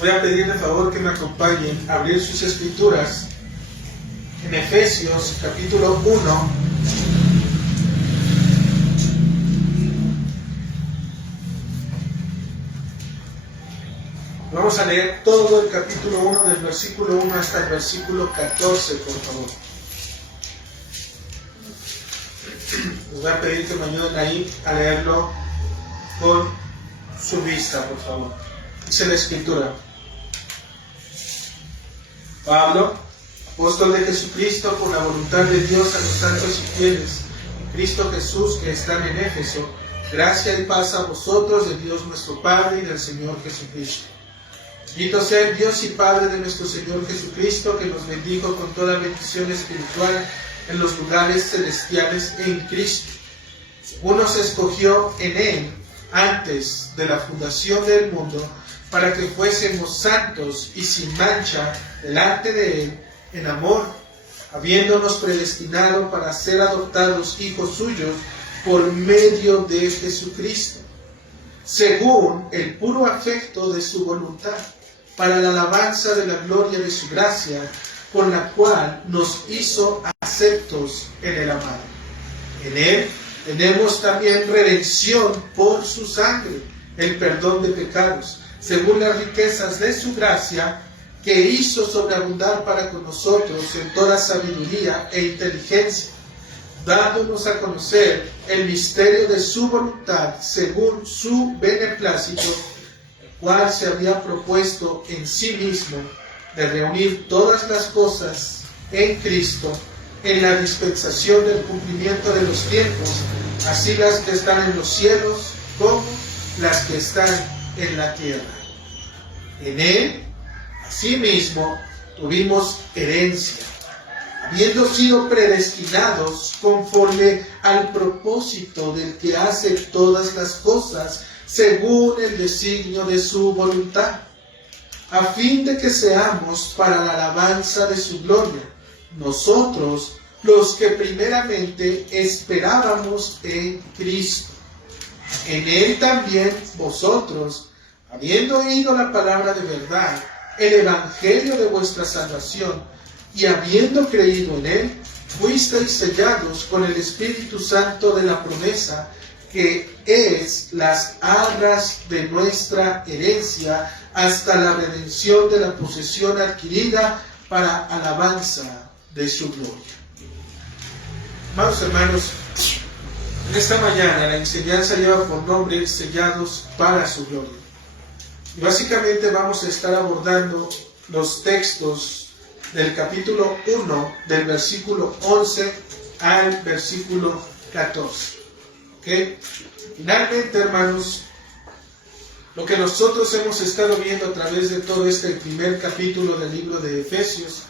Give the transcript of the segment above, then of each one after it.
Voy a pedirle de favor que me acompañen a abrir sus escrituras en Efesios capítulo 1. Vamos a leer todo el capítulo 1 del versículo 1 hasta el versículo 14, por favor. Les voy a pedir que me ayuden ahí a leerlo con su vista, por favor. Dice la escritura: Pablo, apóstol de Jesucristo, por la voluntad de Dios, a los santos y fieles en Cristo Jesús que están en Éfeso, gracia y paz a vosotros de Dios nuestro Padre y del Señor Jesucristo. Bendito sea el Dios y Padre de nuestro Señor Jesucristo, que nos bendijo con toda bendición espiritual en los lugares celestiales en Cristo, según nos escogió en Él antes de la fundación del mundo, para que fuésemos santos y sin mancha delante de Él en amor, habiéndonos predestinado para ser adoptados hijos suyos por medio de Jesucristo, según el puro afecto de su voluntad, para la alabanza de la gloria de su gracia, con la cual nos hizo aceptos en el amado. En Él tenemos también redención por su sangre, el perdón de pecados, según las riquezas de su gracia, que hizo sobreabundar para con nosotros en toda sabiduría e inteligencia, dándonos a conocer el misterio de su voluntad, según su beneplácito, el cual se había propuesto en sí mismo de reunir todas las cosas en Cristo, en la dispensación del cumplimiento de los tiempos, así las que están en los cielos como las que están en la tierra. En Él, asimismo, tuvimos herencia, habiendo sido predestinados conforme al propósito del que hace todas las cosas según el designio de su voluntad, a fin de que seamos para la alabanza de su gloria, nosotros los que primeramente esperábamos en Cristo. En Él también vosotros, habiendo oído la palabra de verdad, el evangelio de vuestra salvación, y habiendo creído en Él, fuisteis sellados con el Espíritu Santo de la promesa, que es las arras de nuestra herencia, hasta la redención de la posesión adquirida para alabanza de su gloria. Amados hermanos, en esta mañana la enseñanza lleva por nombre Sellados para su gloria. Y básicamente vamos a estar abordando los textos del capítulo 1, del versículo 11 al versículo 14. ¿Okay? Finalmente, hermanos, lo que nosotros hemos estado viendo a través de todo este primer capítulo del libro de Efesios,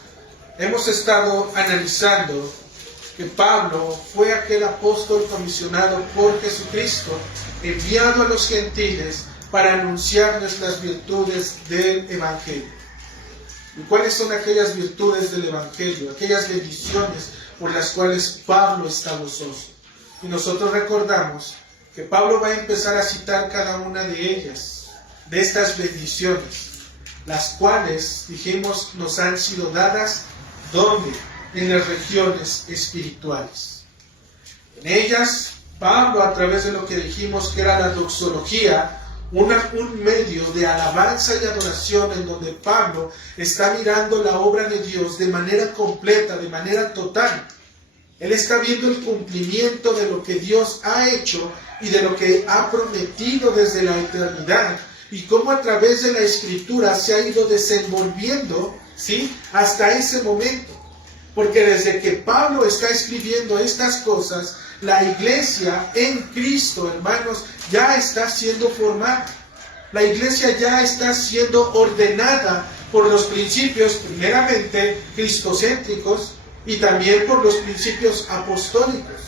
hemos estado analizando que Pablo fue aquel apóstol comisionado por Jesucristo, enviado a los gentiles para anunciarles las virtudes del Evangelio. ¿Y cuáles son aquellas virtudes del Evangelio? Aquellas bendiciones por las cuales Pablo está gozoso. Y nosotros recordamos que Pablo va a empezar a citar cada una de ellas, de estas bendiciones, las cuales, dijimos, nos han sido dadas, ¿dónde? En las regiones espirituales. En ellas, Pablo, a través de lo que dijimos que era la doxología, un medio de alabanza y adoración en donde Pablo está mirando la obra de Dios de manera completa, de manera total. Él está viendo el cumplimiento de lo que Dios ha hecho y de lo que ha prometido desde la eternidad, y cómo a través de la Escritura se ha ido desenvolviendo, ¿sí?, hasta ese momento. Porque desde que Pablo está escribiendo estas cosas, la iglesia en Cristo, hermanos, ya está siendo formada. La iglesia ya está siendo ordenada por los principios, primeramente, cristocéntricos, y también por los principios apostólicos.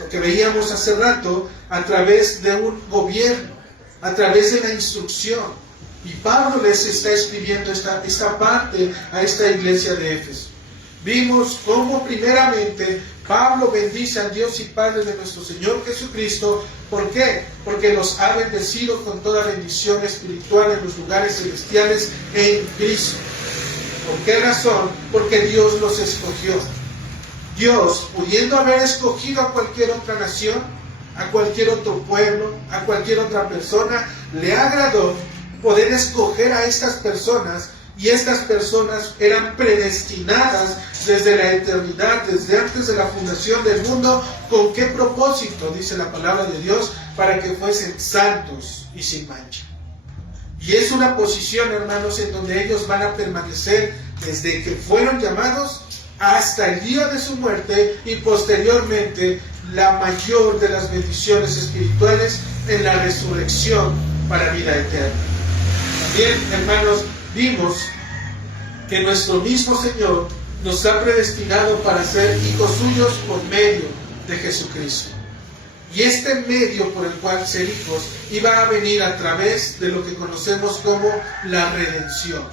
Lo que veíamos hace rato, a través de un gobierno, a través de la instrucción. Y Pablo les está escribiendo esta parte a esta iglesia de Éfeso. Vimos cómo primeramente Pablo bendice al Dios y Padre de nuestro Señor Jesucristo ¿Por qué? Porque nos ha bendecido con toda bendición espiritual en los lugares celestiales en Cristo. ¿Por qué razón? Porque Dios los escogió. Dios, pudiendo haber escogido a cualquier otra nación, a cualquier otro pueblo, a cualquier otra persona, le agradó poder escoger a estas personas, y estas personas eran predestinadas desde la eternidad, desde antes de la fundación del mundo. ¿Con qué propósito? Dice la palabra de Dios, para que fuesen santos y sin mancha. Y es una posición, hermanos, en donde ellos van a permanecer desde que fueron llamados hasta el día de su muerte, y posteriormente la mayor de las bendiciones espirituales en la resurrección para vida eterna. También, hermanos, vimos que nuestro mismo Señor nos ha predestinado para ser hijos suyos por medio de Jesucristo. Y este medio por el cual ser hijos iba a venir a través de lo que conocemos como la redención.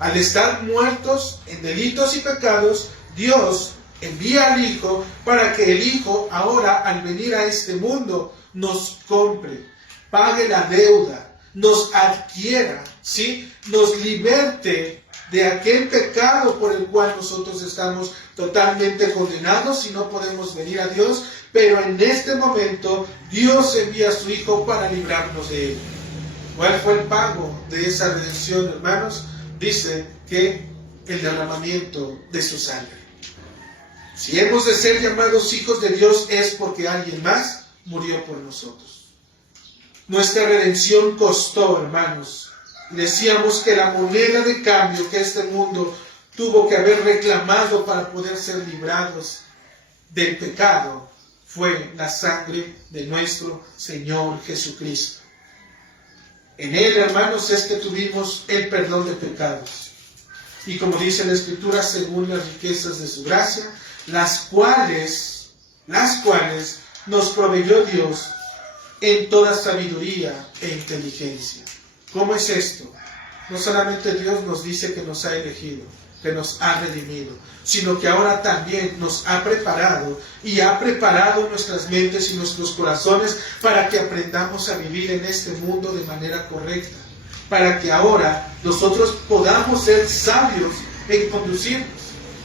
Al estar muertos en delitos y pecados, Dios envía al Hijo para que el Hijo ahora, al venir a este mundo, nos compre, pague la deuda, nos adquiera, ¿sí? Nos liberte de aquel pecado por el cual nosotros estamos totalmente condenados y no podemos venir a Dios, pero en este momento Dios envía a su Hijo para librarnos de él. ¿Cuál fue el pago de esa redención, hermanos? Dice que el derramamiento de su sangre. Si hemos de ser llamados hijos de Dios, es porque alguien más murió por nosotros. Nuestra redención costó, hermanos. Decíamos que la moneda de cambio que este mundo tuvo que haber reclamado para poder ser librados del pecado fue la sangre de nuestro Señor Jesucristo. En Él, hermanos, es que tuvimos el perdón de pecados. Y como dice la Escritura, según las riquezas de su gracia, las cuales nos proveyó Dios en toda sabiduría e inteligencia. ¿Cómo es esto? No solamente Dios nos dice que nos ha elegido, que nos ha redimido, sino que ahora también nos ha preparado y ha preparado nuestras mentes y nuestros corazones para que aprendamos a vivir en este mundo de manera correcta, para que ahora nosotros podamos ser sabios en conducirnos,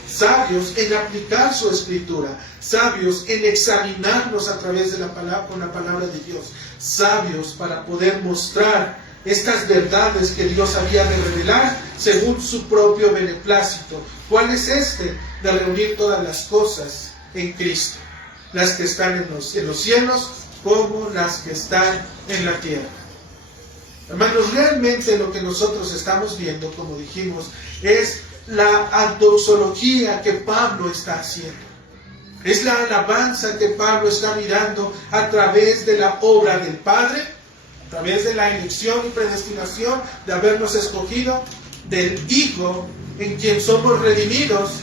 sabios en aplicar su Escritura, sabios en examinarnos a través de la palabra, con la palabra de Dios, sabios para poder mostrar estas verdades que Dios había de revelar según su propio beneplácito. ¿Cuál es este? De reunir todas las cosas en Cristo, las que están en los cielos como las que están en la tierra. Hermanos, realmente lo que nosotros estamos viendo, como dijimos, es la andoxología que Pablo está haciendo. Es la alabanza que Pablo está mirando a través de la obra del Padre, a través de la elección y predestinación de habernos escogido, del Hijo en quien somos redimidos.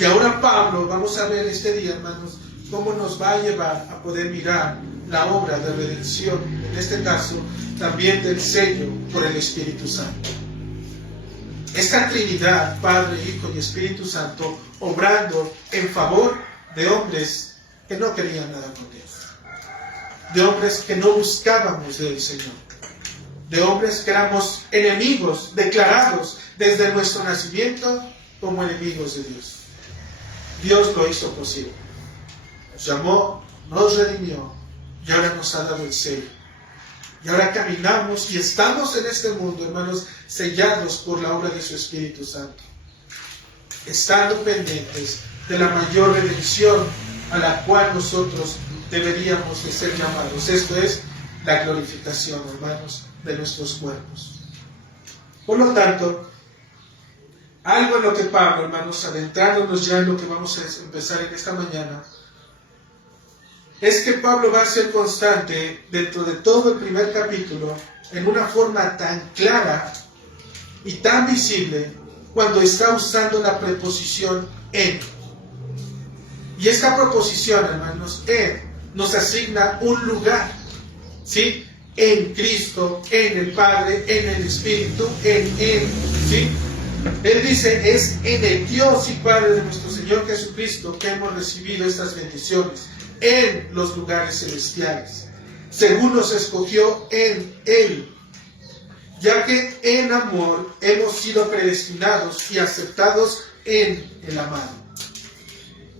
Y ahora Pablo, vamos a ver este día, hermanos, cómo nos va a llevar a poder mirar la obra de redención, en este caso también del sello por el Espíritu Santo. Esta Trinidad, Padre, Hijo y Espíritu Santo, obrando en favor de hombres que no querían nada con Dios, de hombres que no buscábamos del Señor, de hombres que éramos enemigos declarados desde nuestro nacimiento como enemigos de Dios. Dios lo hizo posible. Nos llamó, nos redimió y ahora nos ha dado el sello. Y ahora caminamos y estamos en este mundo, hermanos, sellados por la obra de su Espíritu Santo, estando pendientes de la mayor redención a la cual nosotros deberíamos de ser llamados. Esto es la glorificación, hermanos, de nuestros cuerpos. Por lo tanto, algo en lo que Pablo, hermanos, adentrándonos ya en lo que vamos a empezar en esta mañana, es que Pablo va a ser constante dentro de todo el primer capítulo en una forma tan clara y tan visible cuando está usando la preposición en. Y esta preposición, hermanos, en, nos asigna un lugar, ¿sí? En Cristo, en el Padre, en el Espíritu, en Él, ¿sí? Él dice, es en el Dios y Padre de nuestro Señor Jesucristo que hemos recibido estas bendiciones, en los lugares celestiales. según nos escogió en Él, ya que en amor hemos sido predestinados y aceptados en el amado,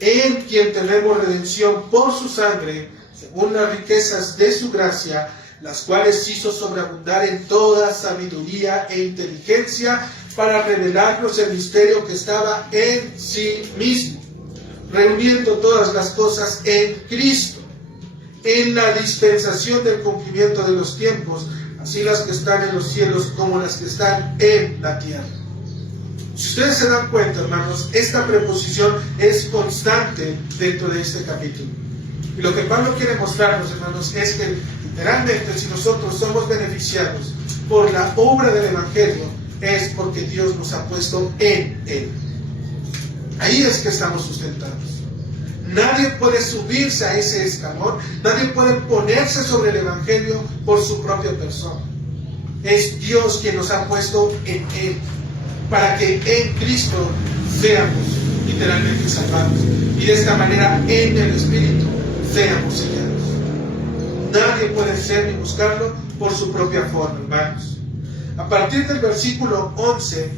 en quien tenemos redención por su sangre, según las riquezas de su gracia, las cuales hizo sobreabundar en toda sabiduría e inteligencia para revelarnos el misterio que estaba en sí mismo, reuniendo todas las cosas en Cristo, en la dispensación del cumplimiento de los tiempos, así las que están en los cielos como las que están en la tierra. Si ustedes se dan cuenta, hermanos, esta preposición es constante dentro de este capítulo. Y lo que Pablo quiere mostrarnos, hermanos, es que literalmente si nosotros somos beneficiados por la obra del Evangelio, es porque Dios nos ha puesto en Él. Ahí es que estamos sustentados. Nadie puede subirse a ese escalón, nadie puede ponerse sobre el Evangelio por su propia persona. Es Dios quien nos ha puesto en Él, para que en Cristo seamos literalmente salvados. Y de esta manera, en el Espíritu, seamos sellados. Nadie puede ser ni buscarlo por su propia forma, hermanos. A partir del versículo 11,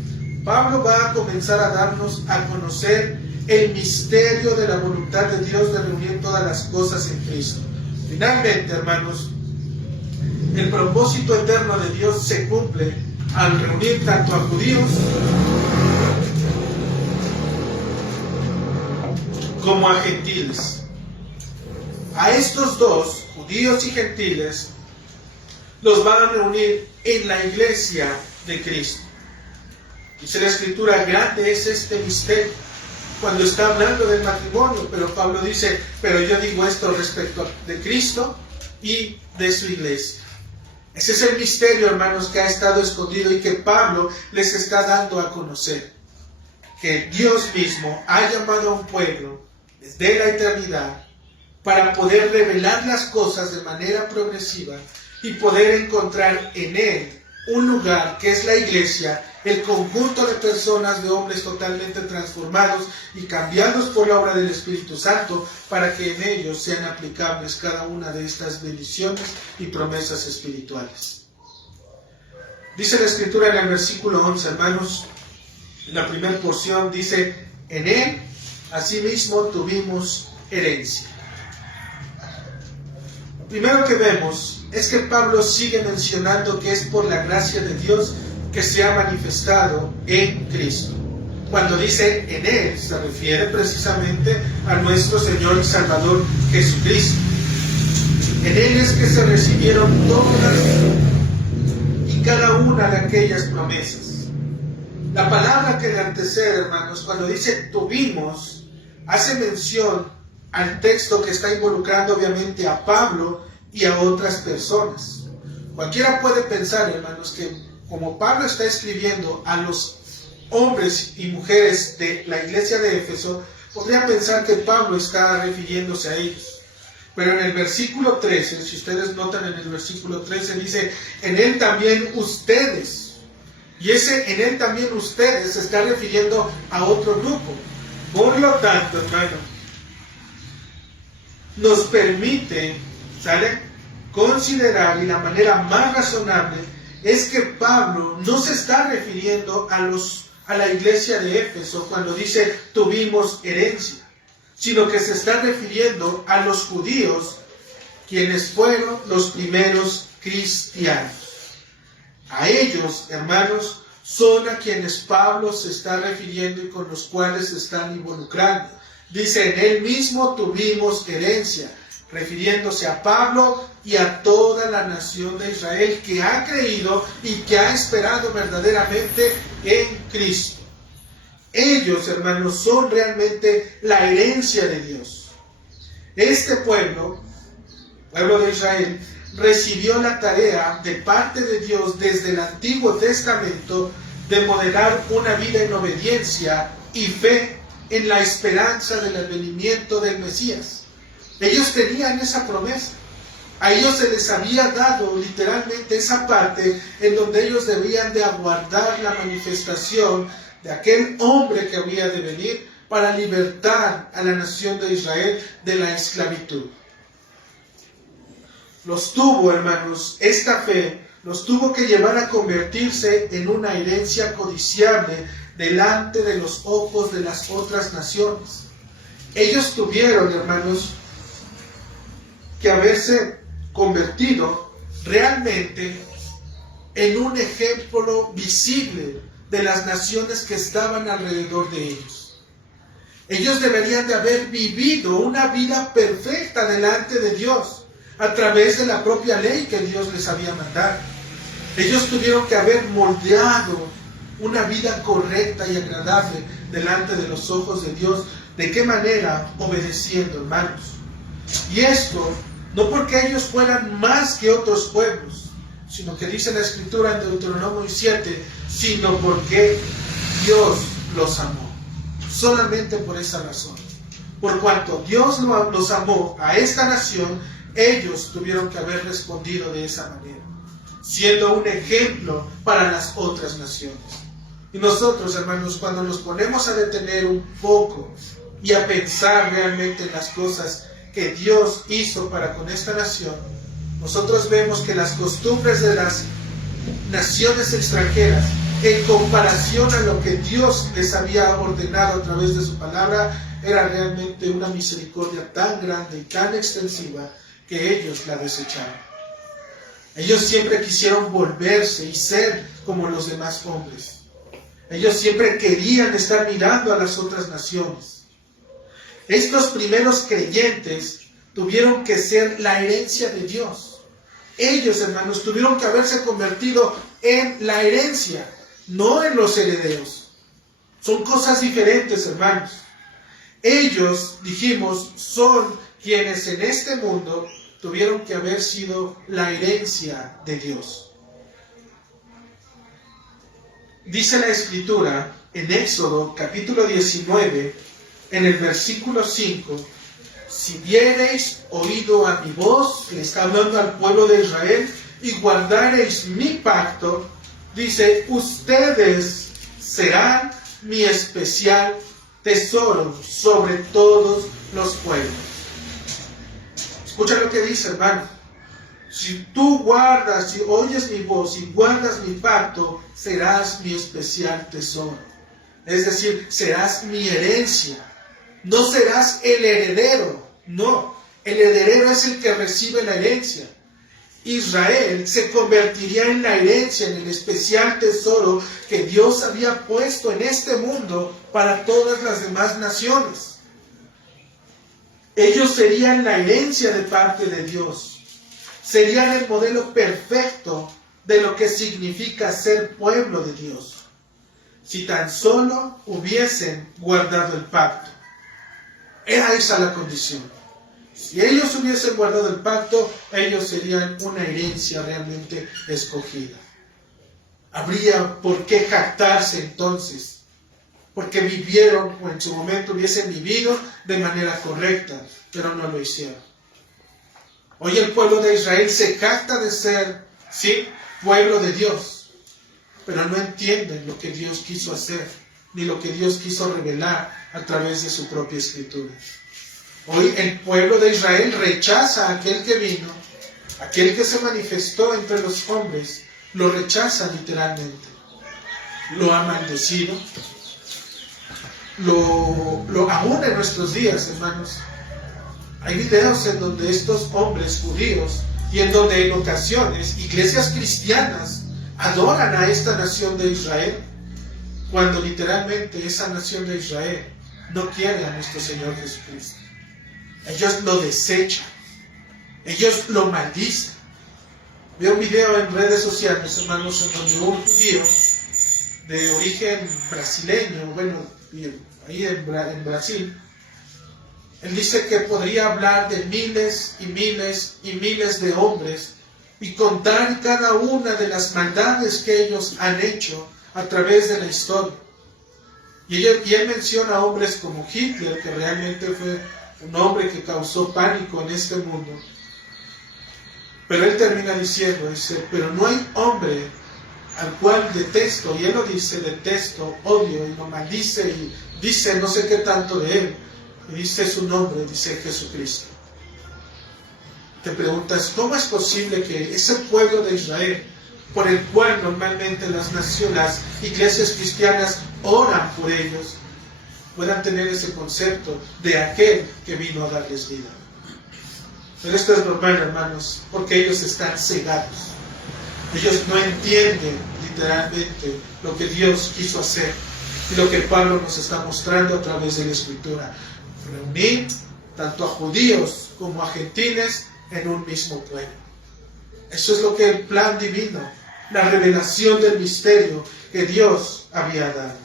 Pablo va a comenzar a darnos a conocer el misterio de la voluntad de Dios de reunir todas las cosas en Cristo. Finalmente, hermanos, el propósito eterno de Dios se cumple al reunir tanto a judíos como a gentiles. A estos dos, judíos y gentiles, los van a reunir en la iglesia de Cristo. Dice la Escritura, grande es este misterio, cuando está hablando del matrimonio, pero Pablo dice, pero yo digo esto respecto de Cristo y de su iglesia. Ese es el misterio, hermanos, que ha estado escondido y que Pablo les está dando a conocer. Que Dios mismo ha llamado a un pueblo desde la eternidad para poder revelar las cosas de manera progresiva y poder encontrar en Él un lugar que es la iglesia, el conjunto de personas, de hombres totalmente transformados y cambiados por la obra del Espíritu Santo, para que en ellos sean aplicables cada una de estas bendiciones y promesas espirituales. Dice la Escritura en el versículo 11, hermanos, en la primera porción dice, en Él asimismo tuvimos herencia. Lo primero que vemos es que Pablo sigue mencionando que es por la gracia de Dios que se ha manifestado en Cristo. Cuando dice en Él, se refiere precisamente a nuestro Señor y Salvador Jesucristo. En Él es que se recibieron todas y cada una de aquellas promesas. La palabra que le antecede, hermanos, cuando dice tuvimos, hace mención al texto que está involucrando obviamente a Pablo y a otras personas. Cualquiera puede pensar, hermanos, que como Pablo está escribiendo a los hombres y mujeres de la iglesia de Éfeso, podría pensar que Pablo está refiriéndose a ellos. Pero en el versículo 13, si ustedes notan en el versículo 13, dice, en Él también ustedes. Y ese en Él también ustedes se está refiriendo a otro grupo. Por lo tanto, hermano, nos permite, considerar, y la manera más razonable es que Pablo no se está refiriendo a la iglesia de Éfeso cuando dice tuvimos herencia, sino que se está refiriendo a los judíos, quienes fueron los primeros cristianos. A ellos, hermanos, son a quienes Pablo se está refiriendo y con los cuales se están involucrando. Dice, en Él mismo tuvimos herencia, refiriéndose a Pablo y a toda la nación de Israel que ha creído y que ha esperado verdaderamente en Cristo. Ellos, hermanos, son realmente la herencia de Dios. Este pueblo de Israel, recibió la tarea de parte de Dios desde el Antiguo Testamento de modelar una vida en obediencia y fe en la esperanza del advenimiento del Mesías. Ellos tenían esa promesa. A ellos se les había dado literalmente esa parte en donde ellos debían de aguardar la manifestación de aquel hombre que había de venir para libertar a la nación de Israel de la esclavitud. los tuvo, hermanos, esta fe los tuvo que llevar a convertirse en una herencia codiciable delante de los ojos de las otras naciones. Ellos tuvieron, hermanos, que haberse convertido realmente en un ejemplo visible de las naciones que estaban alrededor de ellos. Ellos deberían de haber vivido una vida perfecta delante de Dios a través de la propia ley que Dios les había mandado. Ellos tuvieron que haber moldeado una vida correcta y agradable delante de los ojos de Dios. ¿De qué manera? Obedeciendo, hermanos. Y esto no porque ellos fueran más que otros pueblos, sino que dice la Escritura en Deuteronomio 7, sino porque Dios los amó. Solamente por esa razón. Por cuanto Dios los amó a esta nación, ellos tuvieron que haber respondido de esa manera, siendo un ejemplo para las otras naciones. Y nosotros, hermanos, cuando nos ponemos a detener un poco y a pensar realmente en las cosas que Dios hizo para con esta nación, nosotros vemos que las costumbres de las naciones extranjeras, en comparación a lo que Dios les había ordenado a través de su palabra, era realmente una misericordia tan grande y tan extensiva que ellos la desecharon. Ellos siempre quisieron volverse y ser como los demás hombres. Ellos siempre querían estar mirando a las otras naciones. Estos primeros creyentes tuvieron que ser la herencia de Dios. Ellos, hermanos, tuvieron que haberse convertido en la herencia, no en los herederos. Son cosas diferentes, hermanos. Ellos, dijimos, son quienes en este mundo tuvieron que haber sido la herencia de Dios. Dice la Escritura en Éxodo capítulo 19, en el versículo 5, si diereis oído a mi voz, le está hablando al pueblo de Israel, y guardareis mi pacto, dice, ustedes serán mi especial tesoro sobre todos los pueblos. Escucha lo que dice, hermano. Si tú guardas, si oyes mi voz y guardas mi pacto, serás mi especial tesoro. Es decir, serás mi herencia. No serás el heredero, no. El heredero es el que recibe la herencia. Israel se convertiría en la herencia, en el especial tesoro que Dios había puesto en este mundo para todas las demás naciones. Ellos serían la herencia de parte de Dios. Serían el modelo perfecto de lo que significa ser pueblo de Dios. Si tan solo hubiesen guardado el pacto. Era esa la condición. Si ellos hubiesen guardado el pacto, ellos serían una herencia realmente escogida. Habría por qué jactarse entonces, porque vivieron, o en su momento hubiesen vivido de manera correcta, pero no lo hicieron. Hoy el pueblo de Israel se jacta de ser, sí, pueblo de Dios, pero no entienden lo que Dios quiso hacer, ni lo que Dios quiso revelar a través de su propia Escritura. Hoy el pueblo de Israel rechaza a aquel que vino, aquel que se manifestó entre los hombres, lo rechaza literalmente. Lo ha maldecido. Aún en nuestros días, hermanos, hay videos en donde estos hombres judíos y en donde en ocasiones iglesias cristianas adoran a esta nación de Israel, cuando literalmente esa nación de Israel no quiere a nuestro Señor Jesucristo. Ellos lo desechan, ellos lo maldicen. Veo un video en redes sociales, hermanos, en donde un judío de origen brasileño, bueno, ahí en Brasil, él dice que podría hablar de miles y miles y miles de hombres y contar cada una de las maldades que ellos han hecho a través de la historia. Y él menciona a hombres como Hitler, que realmente fue un hombre que causó pánico en este mundo. Pero él termina diciendo, dice, pero no hay hombre al cual detesto, y él lo dice, detesto, odio, y lo maldice, y dice no sé qué tanto de él, y dice su nombre, dice Jesucristo. Te preguntas, ¿cómo es posible que ese pueblo de Israel, por el cual normalmente las iglesias cristianas oran por ellos, puedan tener ese concepto de aquel que vino a darles vida? Pero esto es normal, hermanos, porque ellos están cegados. Ellos no entienden literalmente lo que Dios quiso hacer y lo que Pablo nos está mostrando a través de la Escritura. Reunir tanto a judíos como a gentiles en un mismo pueblo. Eso es lo que el plan divino, la revelación del misterio que Dios había dado.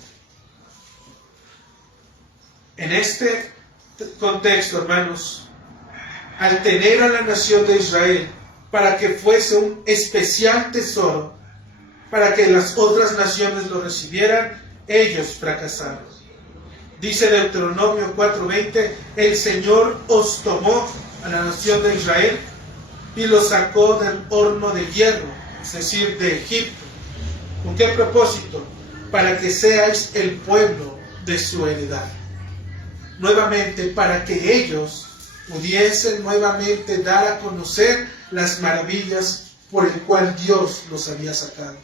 En este contexto, hermanos, al tener a la nación de Israel para que fuese un especial tesoro, para que las otras naciones lo recibieran, ellos fracasaron. Dice Deuteronomio 4:20, el Señor os tomó a la nación de Israel y los sacó del horno de hierro, es decir, de Egipto. ¿Con qué propósito? Para que seáis el pueblo de su heredad. Nuevamente, para que ellos pudiesen nuevamente dar a conocer las maravillas por el cual Dios los había sacado.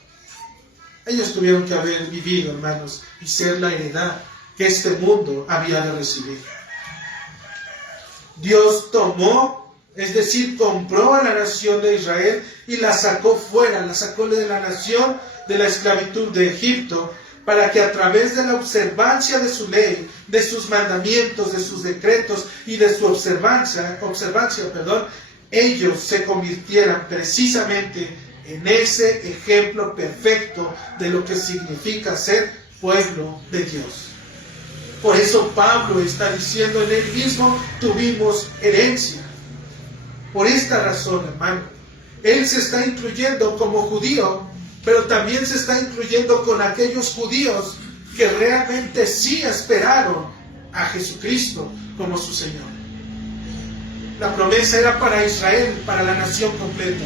Ellos tuvieron que haber vivido, hermanos, y ser la heredad que este mundo había de recibir. Dios tomó, es decir, compró a la nación de Israel y la sacó fuera, la sacó de la nación de la esclavitud de Egipto, para que a través de la observancia de su ley, de sus mandamientos, de sus decretos y de su observancia, ellos se convirtieran precisamente en ese ejemplo perfecto de lo que significa ser pueblo de Dios. Por eso Pablo está diciendo en él mismo, tuvimos herencia. Por esta razón, hermano, él se está incluyendo como judío, pero también se está incluyendo con aquellos judíos que realmente sí esperaron a Jesucristo como su Señor. La promesa era para Israel, para la nación completa,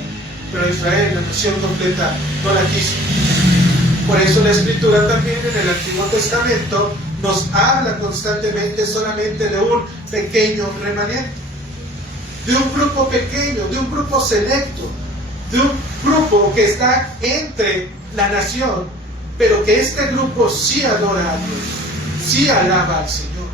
pero Israel, la nación completa, no la quiso. Por eso la Escritura también en el Antiguo Testamento nos habla constantemente solamente de un pequeño remanente, de un grupo pequeño, de un grupo selecto, de un grupo que está entre la nación, pero que este grupo sí adora a Dios, sí alaba al Señor,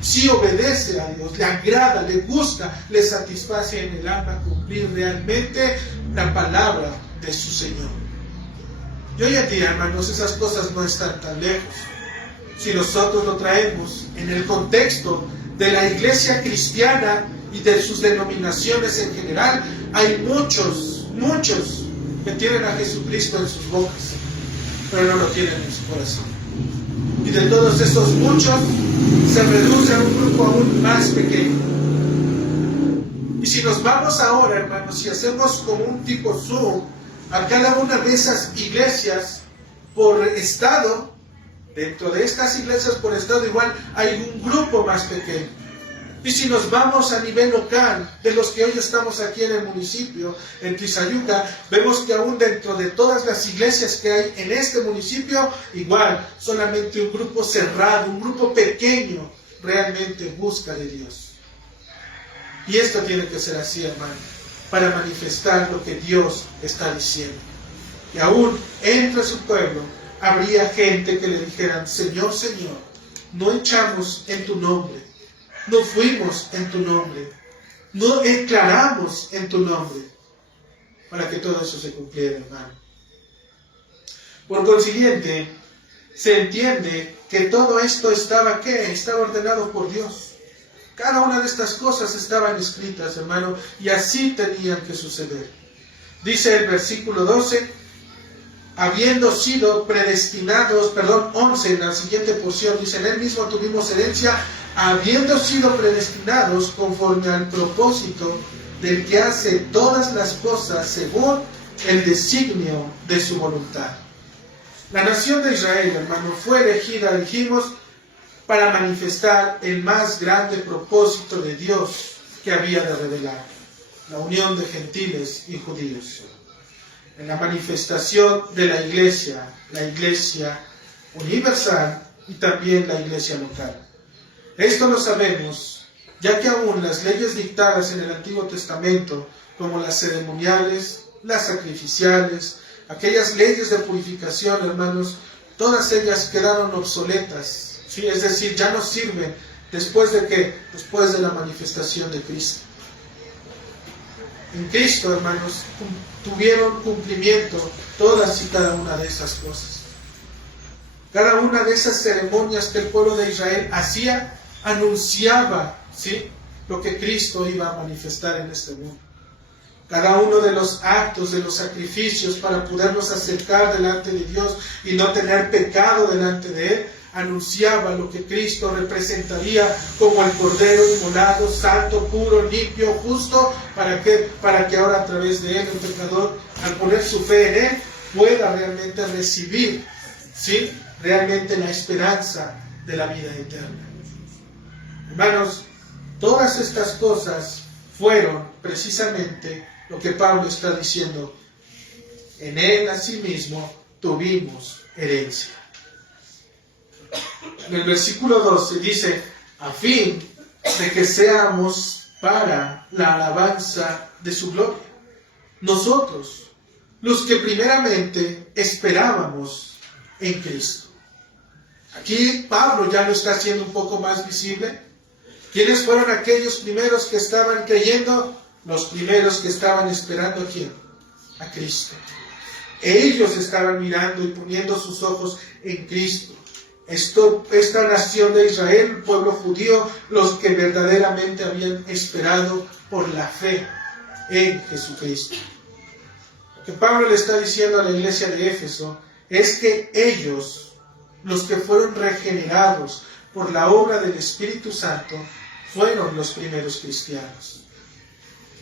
sí obedece a Dios, le agrada, le gusta, le satisface en el alma cumplir realmente la palabra de su Señor. Y hoy en día, hermanos, esas cosas no están tan lejos. Si nosotros lo traemos en el contexto de la iglesia cristiana y de sus denominaciones en general, hay muchos que tienen a Jesucristo en sus bocas, pero no lo tienen en su corazón. Y de todos esos muchos, se reduce a un grupo aún más pequeño. Y si nos vamos ahora, hermanos, y hacemos como un tipo zoom a cada una de esas iglesias por estado, dentro de estas iglesias por estado igual hay un grupo más pequeño. Y si nos vamos a nivel local, de los que hoy estamos aquí en el municipio, en Tizayuca, vemos que aún dentro de todas las iglesias que hay en este municipio, igual, solamente un grupo cerrado, un grupo pequeño, realmente busca de Dios. Y esto tiene que ser así, hermano, para manifestar lo que Dios está diciendo. Y aún entre su pueblo, habría gente que le dijeran, Señor, Señor, no echamos en tu nombre, no fuimos en tu nombre, no declaramos en tu nombre, para que todo eso se cumpliera, hermano. Por consiguiente, se entiende que todo esto estaba, ¿qué? Estaba ordenado por Dios. Cada una de estas cosas estaban escritas, hermano, y así tenían que suceder. Dice el versículo 12, habiendo sido predestinados, 11, en la siguiente porción, dice, en él mismo tuvimos herencia, habiendo sido predestinados conforme al propósito del que hace todas las cosas según el designio de su voluntad. La nación de Israel, hermano, fue elegida, dijimos, para manifestar el más grande propósito de Dios que había de revelar, la unión de gentiles y judíos. En la manifestación de la iglesia universal y también la iglesia local. Esto lo sabemos ya que aún las leyes dictadas en el Antiguo Testamento, como las ceremoniales, las sacrificiales, aquellas leyes de purificación, hermanos, todas ellas quedaron obsoletas, ¿sí? Es decir, ya no sirven después de la manifestación de Cristo. En Cristo, hermanos, tuvieron cumplimiento todas y cada una de esas cosas. Cada una de esas ceremonias que el pueblo de Israel hacía anunciaba, ¿sí?, lo que Cristo iba a manifestar en este mundo. Cada uno de los actos, de los sacrificios para podernos acercar delante de Dios y no tener pecado delante de Él, anunciaba lo que Cristo representaría como el Cordero inmolado, santo, puro, limpio, justo, para que ahora a través de Él, el pecador, al poner su fe en Él, pueda realmente recibir, ¿sí?, realmente la esperanza de la vida eterna. Hermanos, todas estas cosas fueron precisamente lo que Pablo está diciendo. En Él asimismo tuvimos herencia. En el versículo 12 dice, a fin de que seamos para la alabanza de su gloria. Nosotros, los que primeramente esperábamos en Cristo. Aquí Pablo ya lo está haciendo un poco más visible. ¿Quiénes fueron aquellos primeros que estaban creyendo? Los primeros que estaban esperando ¿a quién? A Cristo. Ellos estaban mirando y poniendo sus ojos en Cristo. Esta nación de Israel, el pueblo judío, los que verdaderamente habían esperado por la fe en Jesucristo. Lo que Pablo le está diciendo a la iglesia de Éfeso es que ellos, los que fueron regenerados por la obra del Espíritu Santo, fueron los primeros cristianos.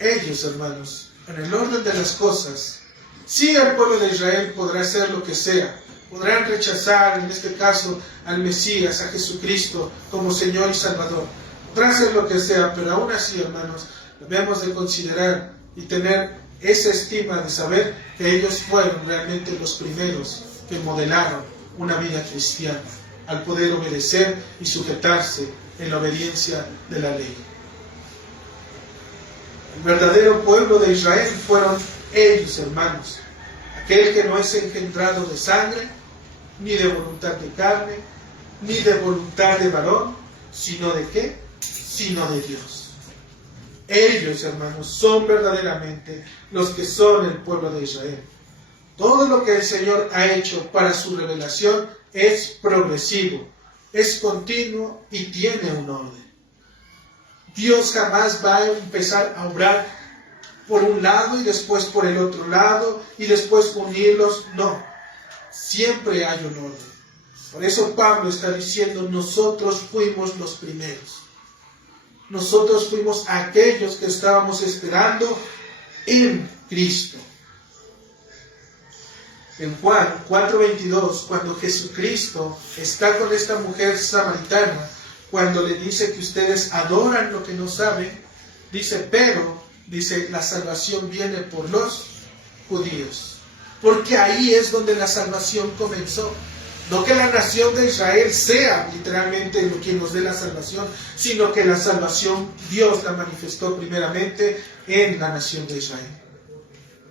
Ellos, hermanos, en el orden de las cosas, sí, el pueblo de Israel podrá hacer lo que sea, podrán rechazar, en este caso, al Mesías, a Jesucristo, como Señor y Salvador, podrán hacer lo que sea, pero aún así, hermanos, debemos de considerar y tener esa estima de saber que ellos fueron realmente los primeros que modelaron una vida cristiana, al poder obedecer y sujetarse en la obediencia de la ley. El verdadero pueblo de Israel fueron ellos, hermanos, aquel que no es engendrado de sangre, ni de voluntad de carne, ni de voluntad de varón, sino de ¿qué? Sino de Dios. Ellos, hermanos, son verdaderamente los que son el pueblo de Israel. Todo lo que el Señor ha hecho para su revelación es progresivo, es continuo y tiene un orden. Dios jamás va a empezar a obrar por un lado y después por el otro lado y después unirlos. No, siempre hay un orden. Por eso Pablo está diciendo, nosotros fuimos los primeros. Nosotros fuimos aquellos que estábamos esperando en Cristo. En Juan 4:22, cuando Jesucristo está con esta mujer samaritana, cuando le dice que ustedes adoran lo que no saben, dice, pero, dice, la salvación viene por los judíos. Porque ahí es donde la salvación comenzó. No que la nación de Israel sea literalmente quien nos dé la salvación, sino que la salvación Dios la manifestó primeramente en la nación de Israel.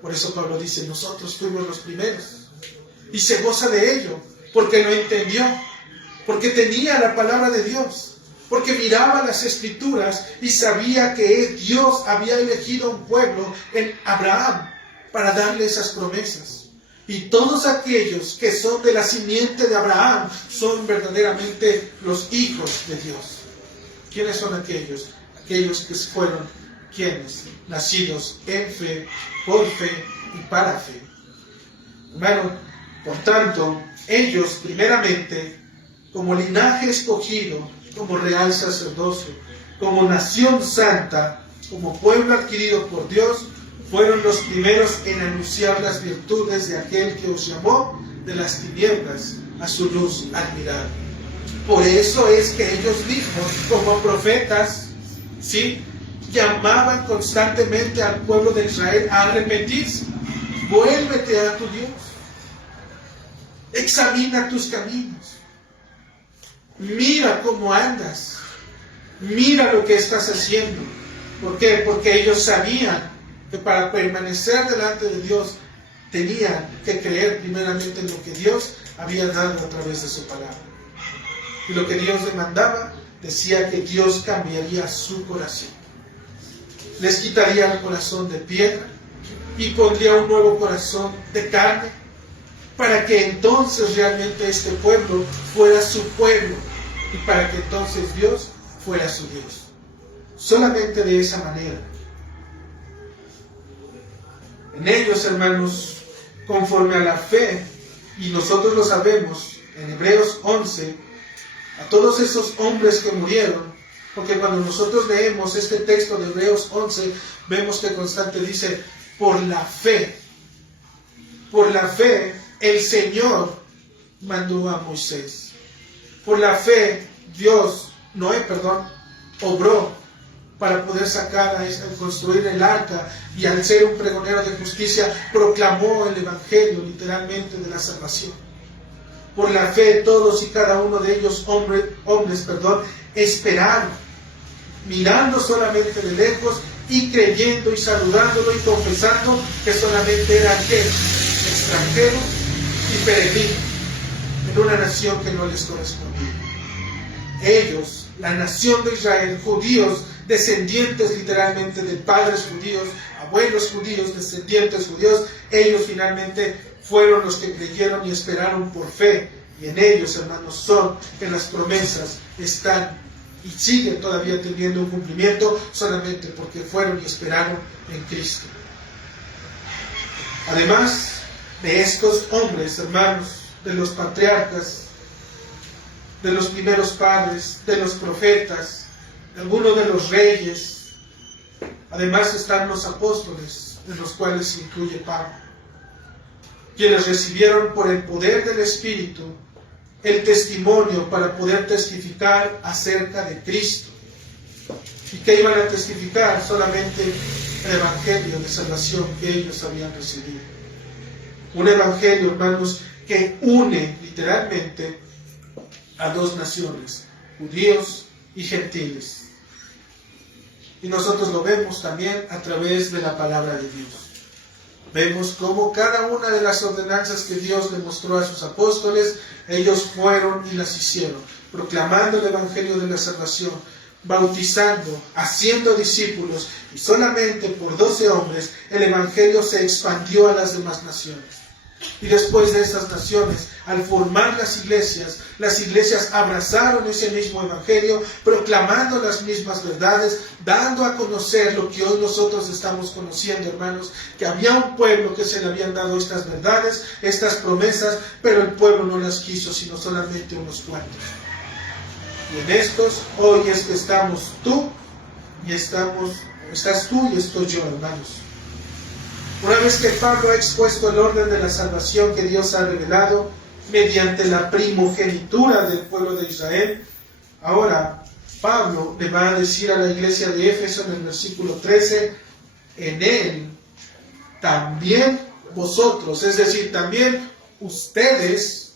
Por eso Pablo dice, nosotros fuimos los primeros. Y se goza de ello, porque lo entendió, porque tenía la palabra de Dios, porque miraba las Escrituras y sabía que Dios había elegido un pueblo en Abraham para darle esas promesas. Y todos aquellos que son de la simiente de Abraham son verdaderamente los hijos de Dios. ¿Quiénes son aquellos? Aquellos que fueron, ¿quiénes? Nacidos en fe, por fe y para fe. Hermano, por tanto, ellos primeramente, como linaje escogido, como real sacerdocio, como nación santa, como pueblo adquirido por Dios, fueron los primeros en anunciar las virtudes de aquel que os llamó de las tinieblas a su luz admirable. Por eso es que ellos mismos, como profetas, ¿sí?, llamaban constantemente al pueblo de Israel a arrepentirse. Vuélvete a tu Dios. Examina tus caminos. Mira cómo andas. mira lo que estás haciendo. ¿Por qué? Porque ellos sabían que para permanecer delante de Dios tenían que creer primeramente en lo que Dios había dado a través de su palabra. Y lo que Dios demandaba, decía que Dios cambiaría su corazón. Les quitaría el corazón de piedra y pondría un nuevo corazón de carne, para que entonces realmente este pueblo fuera su pueblo y para que entonces Dios fuera su Dios. Solamente de esa manera. En ellos, hermanos, conforme a la fe, y nosotros lo sabemos, en Hebreos 11, a todos esos hombres que murieron, porque cuando nosotros leemos este texto de Hebreos 11, vemos que constante dice, por la fe, el Señor mandó a Moisés. Por la fe, Noé, obró para poder construir el arca, y al ser un pregonero de justicia, proclamó el evangelio literalmente de la salvación. Por la fe, todos y cada uno de ellos, hombres, esperaron, mirando solamente de lejos y creyendo y saludándolo y confesando que solamente eran extranjeros y peregrinos en una nación que no les correspondía. Ellos, la nación de Israel, judíos, descendientes literalmente de padres judíos, abuelos judíos, descendientes judíos, ellos finalmente fueron los que creyeron y esperaron por fe. Y en ellos, hermanos, son que las promesas están y siguen todavía teniendo un cumplimiento solamente porque fueron y esperaron en Cristo. Además de estos hombres, hermanos, de los patriarcas, de los primeros padres, de los profetas, de algunos de los reyes, además están los apóstoles, de los cuales se incluye Pablo, quienes recibieron por el poder del Espíritu el testimonio para poder testificar acerca de Cristo. ¿Y qué iban a testificar? Solamente el evangelio de salvación que ellos habían recibido. Un evangelio, hermanos, que une literalmente a dos naciones, judíos y gentiles. Y nosotros lo vemos también a través de la palabra de Dios. Vemos cómo cada una de las ordenanzas que Dios le mostró a sus apóstoles, ellos fueron y las hicieron, proclamando el evangelio de la salvación, bautizando, haciendo discípulos, y solamente por 12 hombres el evangelio se expandió a las demás naciones. Y después de estas naciones, al formar las iglesias abrazaron ese mismo evangelio, proclamando las mismas verdades, dando a conocer lo que hoy nosotros estamos conociendo, hermanos, que había un pueblo que se le habían dado estas verdades, estas promesas, pero el pueblo no las quiso, sino solamente unos cuantos. Y en estos, hoy es que estás tú y estoy yo, hermanos. Una vez que Pablo ha expuesto el orden de la salvación que Dios ha revelado mediante la primogenitura del pueblo de Israel, ahora Pablo le va a decir a la iglesia de Éfeso en el versículo 13, en él también vosotros, es decir, también ustedes,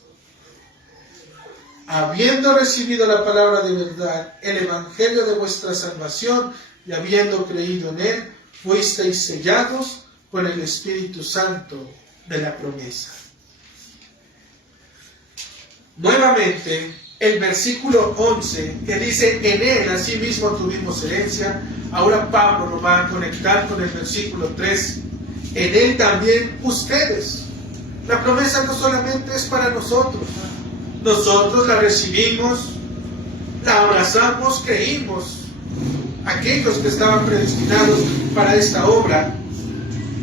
habiendo recibido la palabra de verdad, el evangelio de vuestra salvación, y habiendo creído en él, fuisteis sellados con el Espíritu Santo de la promesa. Nuevamente, el versículo 11, que dice, en él asimismo tuvimos herencia, ahora Pablo lo va a conectar con el versículo 3, en él también ustedes. La promesa no solamente es para nosotros la recibimos, la abrazamos, creímos, aquellos que estaban predestinados para esta obra.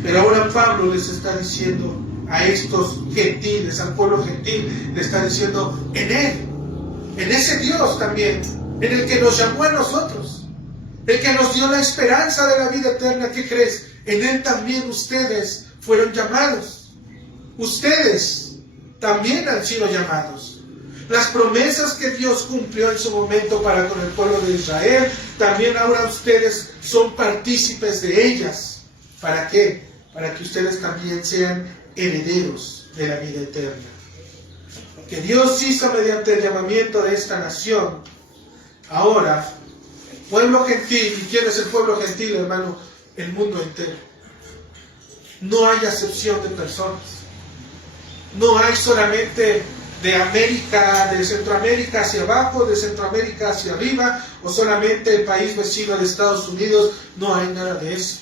Pero ahora Pablo les está diciendo a estos gentiles, al pueblo gentil, le está diciendo en él, en ese Dios también, en el que nos llamó a nosotros, el que nos dio la esperanza de la vida eterna. ¿Qué crees? En él también ustedes fueron llamados. Ustedes también han sido llamados. Las promesas que Dios cumplió en su momento para con el pueblo de Israel, también ahora ustedes son partícipes de ellas. ¿Para qué? Para que ustedes también sean herederos de la vida eterna. Lo que Dios hizo mediante el llamamiento de esta nación, ahora Pueblo gentil. ¿Y quién es el pueblo gentil, hermano? El mundo entero. No hay acepción de personas. No hay solamente de América, de Centroamérica hacia abajo, de Centroamérica hacia arriba, o solamente el país vecino de Estados Unidos. No hay nada de eso.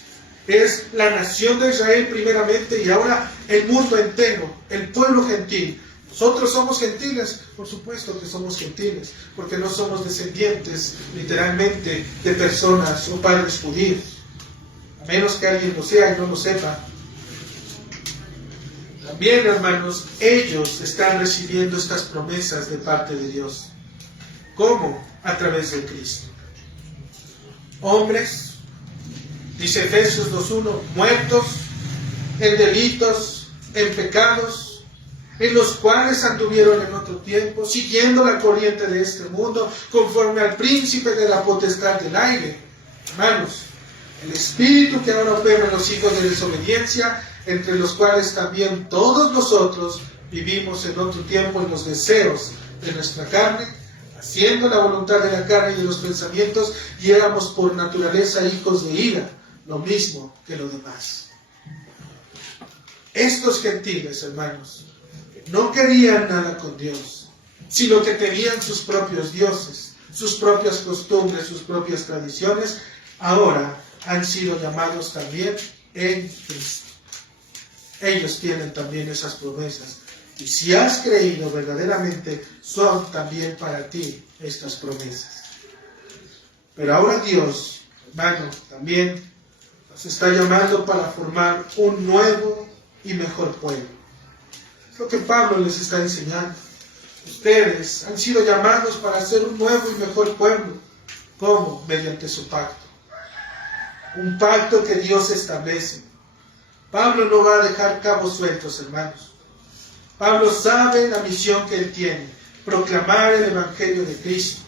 Es la nación de Israel primeramente y ahora el mundo entero, el pueblo gentil. ¿Nosotros somos gentiles? Por supuesto que somos gentiles, porque no somos descendientes literalmente de personas o padres judíos, a menos que alguien lo sea y no lo sepa. También, hermanos, ellos están recibiendo estas promesas de parte de Dios. ¿Cómo? A través de Cristo. Hombres, dice Efesios 2:1, muertos en delitos, en pecados, en los cuales anduvieron en otro tiempo, siguiendo la corriente de este mundo, conforme al príncipe de la potestad del aire. Hermanos, el espíritu que ahora opera en los hijos de desobediencia, entre los cuales también todos nosotros vivimos en otro tiempo en los deseos de nuestra carne, haciendo la voluntad de la carne y de los pensamientos, y éramos por naturaleza hijos de ira, lo mismo que los demás. Estos gentiles, hermanos, no querían nada con Dios, sino que tenían sus propios dioses, sus propias costumbres, sus propias tradiciones, ahora han sido llamados también en Cristo. Ellos tienen también esas promesas. Y si has creído verdaderamente, son también para ti estas promesas. Pero ahora Dios, hermano, también nos está llamando para formar un nuevo y mejor pueblo. Es lo que Pablo les está enseñando. Ustedes han sido llamados para ser un nuevo y mejor pueblo. ¿Cómo? Mediante su pacto. Un pacto que Dios establece. Pablo no va a dejar cabos sueltos, hermanos. Pablo sabe la misión que él tiene, proclamar el Evangelio de Cristo.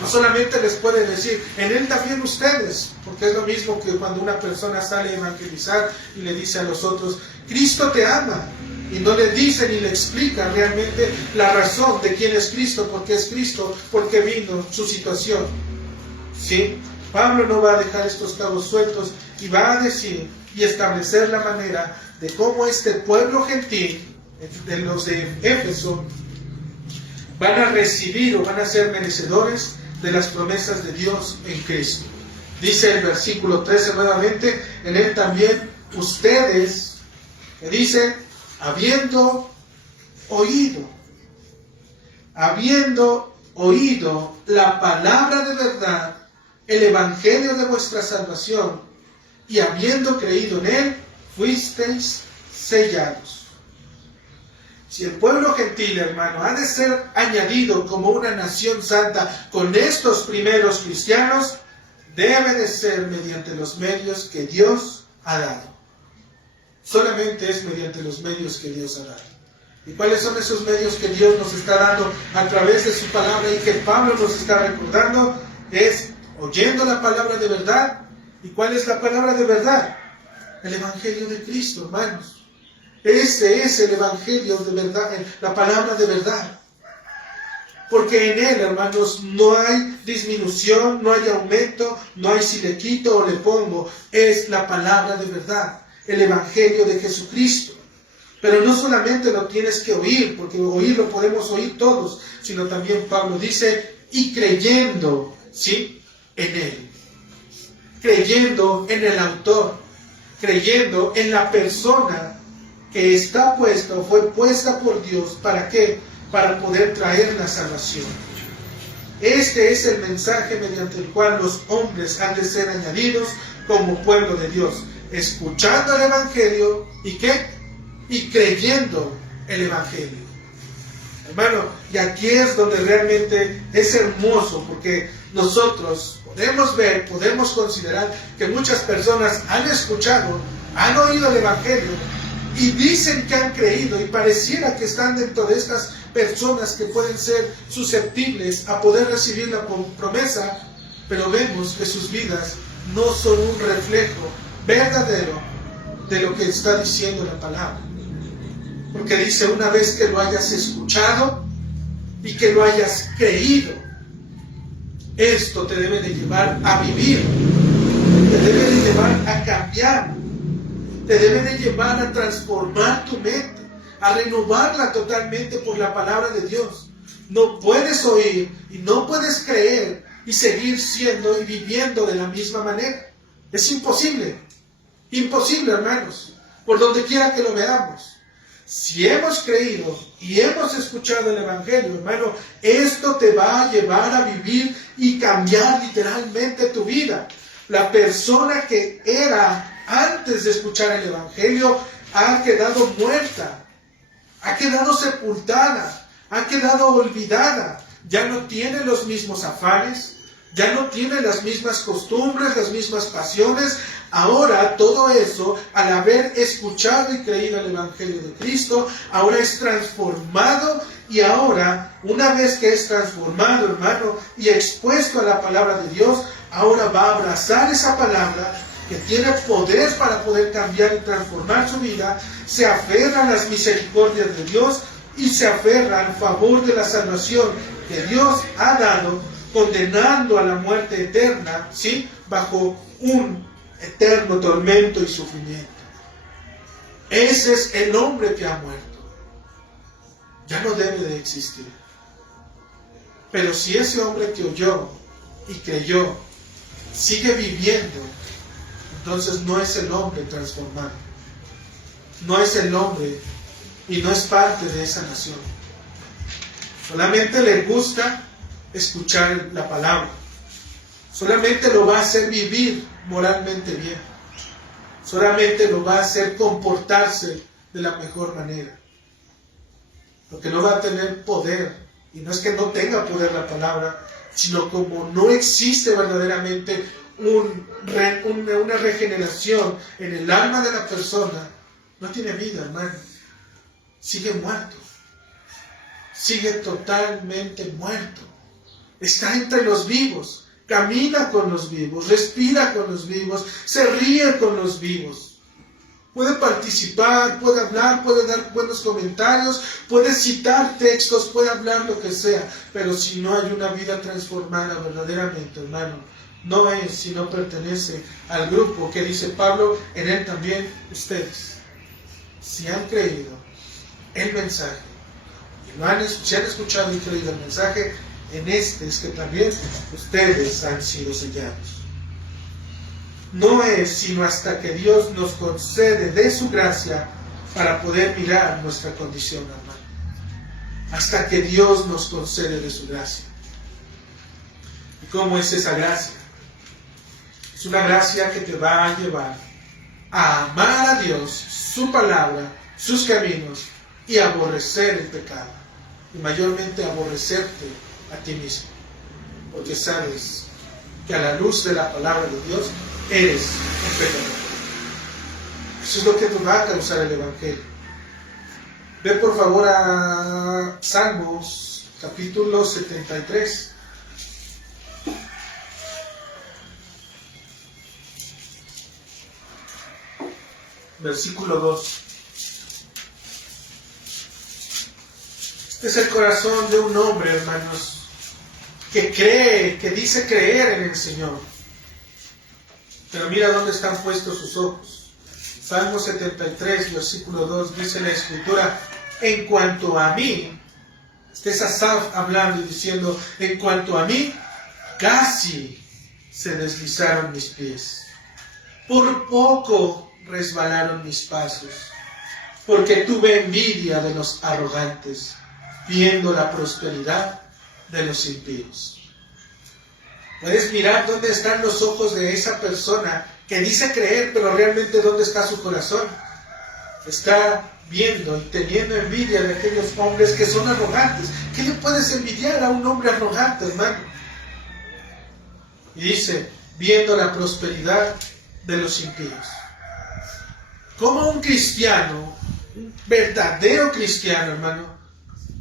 No solamente les puede decir, en él también ustedes, porque es lo mismo que cuando una persona sale a evangelizar y le dice a los otros, Cristo te ama, y no le dice ni le explica realmente la razón de quién es Cristo, por qué es Cristo, por qué vino, su situación. ¿Sí? Pablo no va a dejar estos cabos sueltos y va a decir y establecer la manera de cómo este pueblo gentil, de los de Éfeso, van a recibir o van a ser merecedores de las promesas de Dios en Cristo. Dice el versículo 13 nuevamente, en él también ustedes, que dice, habiendo oído la palabra de verdad, el evangelio de vuestra salvación, y habiendo creído en él, fuisteis sellados. Si el pueblo gentil, hermano, ha de ser añadido como una nación santa con estos primeros cristianos, debe de ser mediante los medios que Dios ha dado. Solamente es mediante los medios que Dios ha dado. ¿Y cuáles son esos medios que Dios nos está dando a través de su palabra y que Pablo nos está recordando? Es oyendo la palabra de verdad. ¿Y cuál es la palabra de verdad? El Evangelio de Cristo, hermanos. Ese es el Evangelio de verdad, la palabra de verdad. Porque en él, hermanos, no hay disminución, no hay aumento, no hay si le quito o le pongo. Es la palabra de verdad, el Evangelio de Jesucristo. Pero no solamente lo tienes que oír, porque oír lo podemos oír todos, sino también Pablo dice, y creyendo, ¿sí?, en él. Creyendo en el autor, creyendo en la persona que está puesta o fue puesta por Dios. ¿Para qué? Para poder traer la salvación. Este es el mensaje mediante el cual los hombres han de ser añadidos como pueblo de Dios, escuchando el Evangelio y ¿qué? Y creyendo el Evangelio. Hermano, y aquí es donde realmente es hermoso, porque nosotros podemos ver, podemos considerar que muchas personas han escuchado, han oído el Evangelio y dicen que han creído, y pareciera que están dentro de estas personas que pueden ser susceptibles a poder recibir la promesa, pero vemos que sus vidas no son un reflejo verdadero de lo que está diciendo la palabra. Porque dice, una vez que lo hayas escuchado y que lo hayas creído, Esto te debe de llevar a vivir, te debe de llevar a cambiar, te debe de llevar a transformar tu mente, a renovarla totalmente por la palabra de Dios. No puedes oír y no puedes creer y seguir siendo y viviendo de la misma manera. Es imposible, imposible, hermanos, por donde quiera que lo veamos. Si hemos creído y hemos escuchado el Evangelio, hermano, esto te va a llevar a vivir y cambiar literalmente tu vida. La persona que era antes de escuchar el Evangelio ha quedado muerta, ha quedado sepultada, ha quedado olvidada. Ya no tiene los mismos afanes, ya no tiene las mismas costumbres, las mismas pasiones. Ahora todo eso, al haber escuchado y creído el Evangelio de Cristo, ahora es transformado, y ahora, una vez que es transformado, hermano, y expuesto a la palabra de Dios, ahora va a abrazar esa palabra que tiene poder para poder cambiar y transformar su vida, se aferra a las misericordias de Dios y se aferra al favor de la salvación que Dios ha dado, condenando a la muerte eterna, ¿sí?, bajo un eterno tormento y sufrimiento. Ese es el hombre que ha muerto. Ya no debe de existir. Pero si ese hombre que oyó y creyó sigue viviendo, entonces no es el hombre transformado. No es el hombre y no es parte de esa nación. Solamente le gusta escuchar la palabra. Solamente lo va a hacer vivir moralmente bien. Solamente lo va a hacer comportarse de la mejor manera. Lo que no va a tener poder, y no es que no tenga poder la palabra, sino como no existe verdaderamente una regeneración en el alma de la persona, no tiene vida, hermano. Sigue muerto. Sigue totalmente muerto. Está entre los vivos. Camina con los vivos, respira con los vivos, se ríe con los vivos. Puede participar, puede hablar, puede dar buenos comentarios, puede citar textos, puede hablar lo que sea. Pero si no hay una vida transformada verdaderamente, hermano, no es, sino pertenece al grupo que dice Pablo, en él también ustedes. Si han creído el mensaje, y si han escuchado y creído el mensaje, en este es que también ustedes han sido sellados. No es sino hasta que Dios nos concede de su gracia para poder mirar nuestra condición, hermano. Hasta que Dios nos concede de su gracia. ¿Y cómo es esa gracia? Es una gracia que te va a llevar a amar a Dios, su palabra, sus caminos, y aborrecer el pecado. Y mayormente aborrecerte a ti mismo, porque sabes que a la luz de la palabra de Dios eres un pecador. Eso es lo que te va a causar el Evangelio. Ve por favor a Salmos capítulo 73. Versículo 2. Este es el corazón de un hombre, hermanos, que cree, que dice creer en el Señor. Pero mira dónde están puestos sus ojos. Salmo 73, versículo 2, dice la Escritura: en cuanto a mí, este es Asaf hablando y diciendo, en cuanto a mí, casi se deslizaron mis pies. Por poco resbalaron mis pasos, porque tuve envidia de los arrogantes, viendo la prosperidad de los impíos. Puedes mirar dónde están los ojos de esa persona que dice creer, pero realmente dónde está su corazón. Está viendo y teniendo envidia de aquellos hombres que son arrogantes. ¿Qué le puedes envidiar a un hombre arrogante, hermano? Y dice, viendo la prosperidad de los impíos. ¿Cómo un cristiano, un verdadero cristiano, hermano,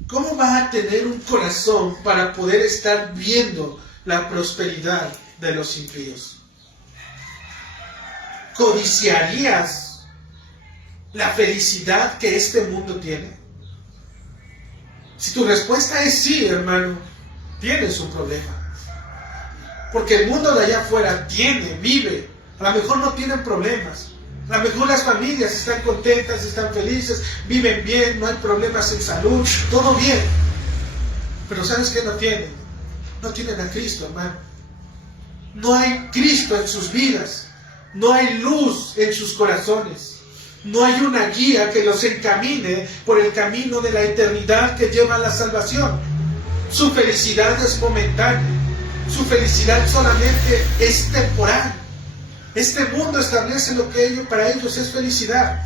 cómo va a tener un corazón para poder estar viendo la prosperidad de los impíos? ¿Codiciarías la felicidad que este mundo tiene? Si tu respuesta es sí, hermano, tienes un problema. Porque el mundo de allá afuera vive. A lo mejor no tienen problemas. A lo mejor las familias están contentas, están felices, viven bien, no hay problemas en salud, todo bien. Pero ¿sabes qué no tienen? No tienen a Cristo, hermano. No hay Cristo en sus vidas. No hay luz en sus corazones. No hay una guía que los encamine por el camino de la eternidad que lleva a la salvación. Su felicidad es momentánea. Su felicidad solamente es temporal. Este mundo establece lo que para ellos es felicidad.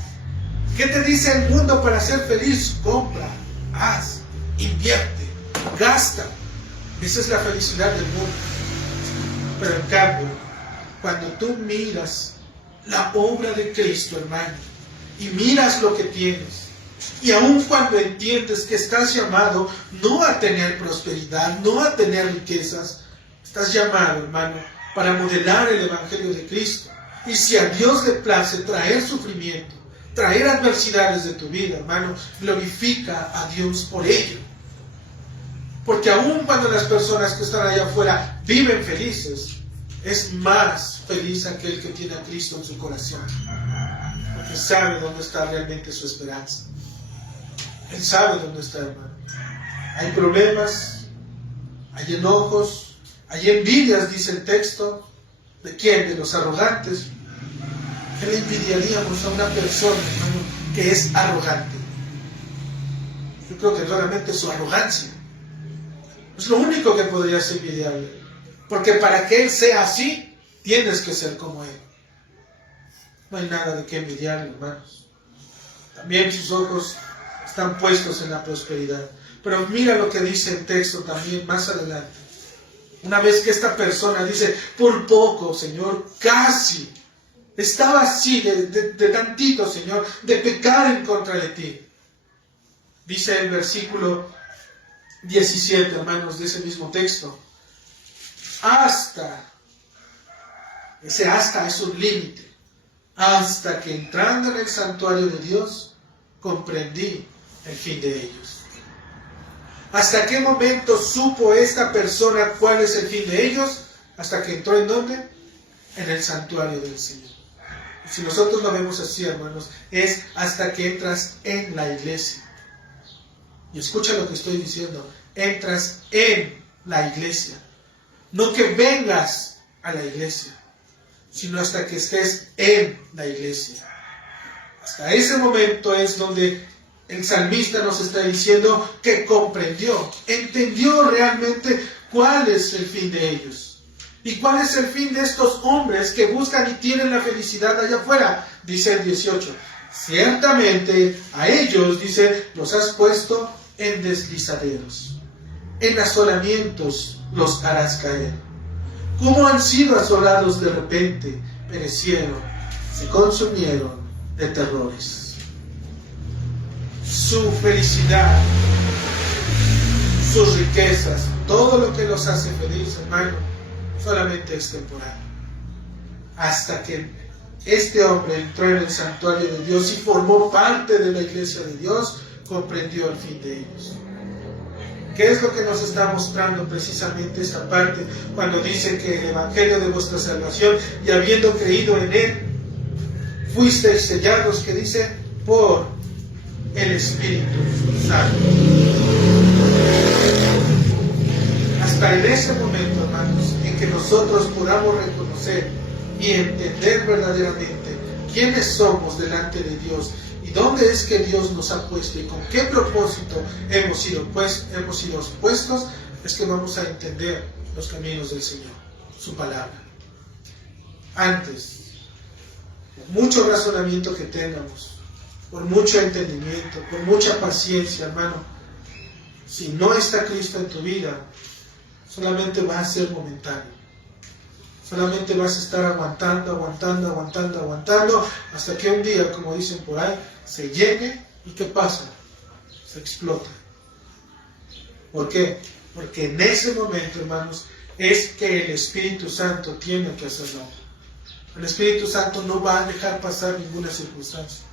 ¿Qué te dice el mundo para ser feliz? Compra, haz, invierte, gasta. Esa es la felicidad del mundo. Pero en cambio, cuando tú miras la obra de Cristo, hermano, y miras lo que tienes, y aun cuando entiendes que estás llamado no a tener prosperidad, no a tener riquezas, estás llamado, hermano, para modelar el Evangelio de Cristo. Y si a Dios le place traer sufrimiento, traer adversidades de tu vida, hermano, glorifica a Dios por ello. Porque aun cuando las personas que están allá afuera viven felices, es más feliz aquel que tiene a Cristo en su corazón. Porque sabe dónde está realmente su esperanza. Él sabe dónde está, hermano. Hay problemas, hay enojos, hay envidias, dice el texto. ¿De quién? De los arrogantes. ¿Qué le envidiaríamos a una persona, hermano, que es arrogante? Yo creo que realmente su arrogancia es lo único que podrías envidiarle. Porque para que él sea así, tienes que ser como él. No hay nada de qué envidiarle, hermanos. También sus ojos están puestos en la prosperidad. Pero mira lo que dice el texto también más adelante. Una vez que esta persona dice, por poco, Señor, casi, estaba así de tantito, Señor, de pecar en contra de ti. Dice el versículo 17, hermanos, de ese mismo texto. Ese hasta es un límite. Hasta que entrando en el santuario de Dios, comprendí el fin de ellos. ¿Hasta qué momento supo esta persona cuál es el fin de ellos? Hasta que entró ¿en dónde? En el santuario del Señor. Y si nosotros lo vemos así, hermanos, es hasta que entras en la iglesia. Y escucha lo que estoy diciendo. Entras en la iglesia. No que vengas a la iglesia, sino hasta que estés en la iglesia. Hasta ese momento es donde el salmista nos está diciendo que comprendió, entendió realmente cuál es el fin de ellos. ¿Y cuál es el fin de estos hombres que buscan y tienen la felicidad allá afuera? Dice el 18. Ciertamente a ellos, dice, los has puesto en deslizaderos. En asolamientos los harás caer. Como han sido asolados de repente, perecieron, se consumieron de terrores. Su felicidad, sus riquezas, todo lo que los hace felices, hermano, solamente es temporal. Hasta que este hombre entró en el santuario de Dios y formó parte de la iglesia de Dios, comprendió el fin de ellos. ¿Qué es lo que nos está mostrando precisamente esta parte cuando dice que el evangelio de vuestra salvación, y habiendo creído en él, fuisteis sellados, que dice, por el Espíritu Santo? Hasta en ese momento, hermanos, en que nosotros podamos reconocer y entender verdaderamente quiénes somos delante de Dios y dónde es que Dios nos ha puesto y con qué propósito hemos sido puestos, es que vamos a entender los caminos del Señor, su palabra. Antes, por mucho razonamiento que tengamos, por mucho entendimiento, por mucha paciencia, hermano, si no está Cristo en tu vida, solamente va a ser momentáneo. Solamente vas a estar aguantando, hasta que un día, como dicen por ahí, se llene y ¿qué pasa? Se explota. ¿Por qué? Porque en ese momento, hermanos, es que el Espíritu Santo tiene que hacerlo. El Espíritu Santo no va a dejar pasar ninguna circunstancia.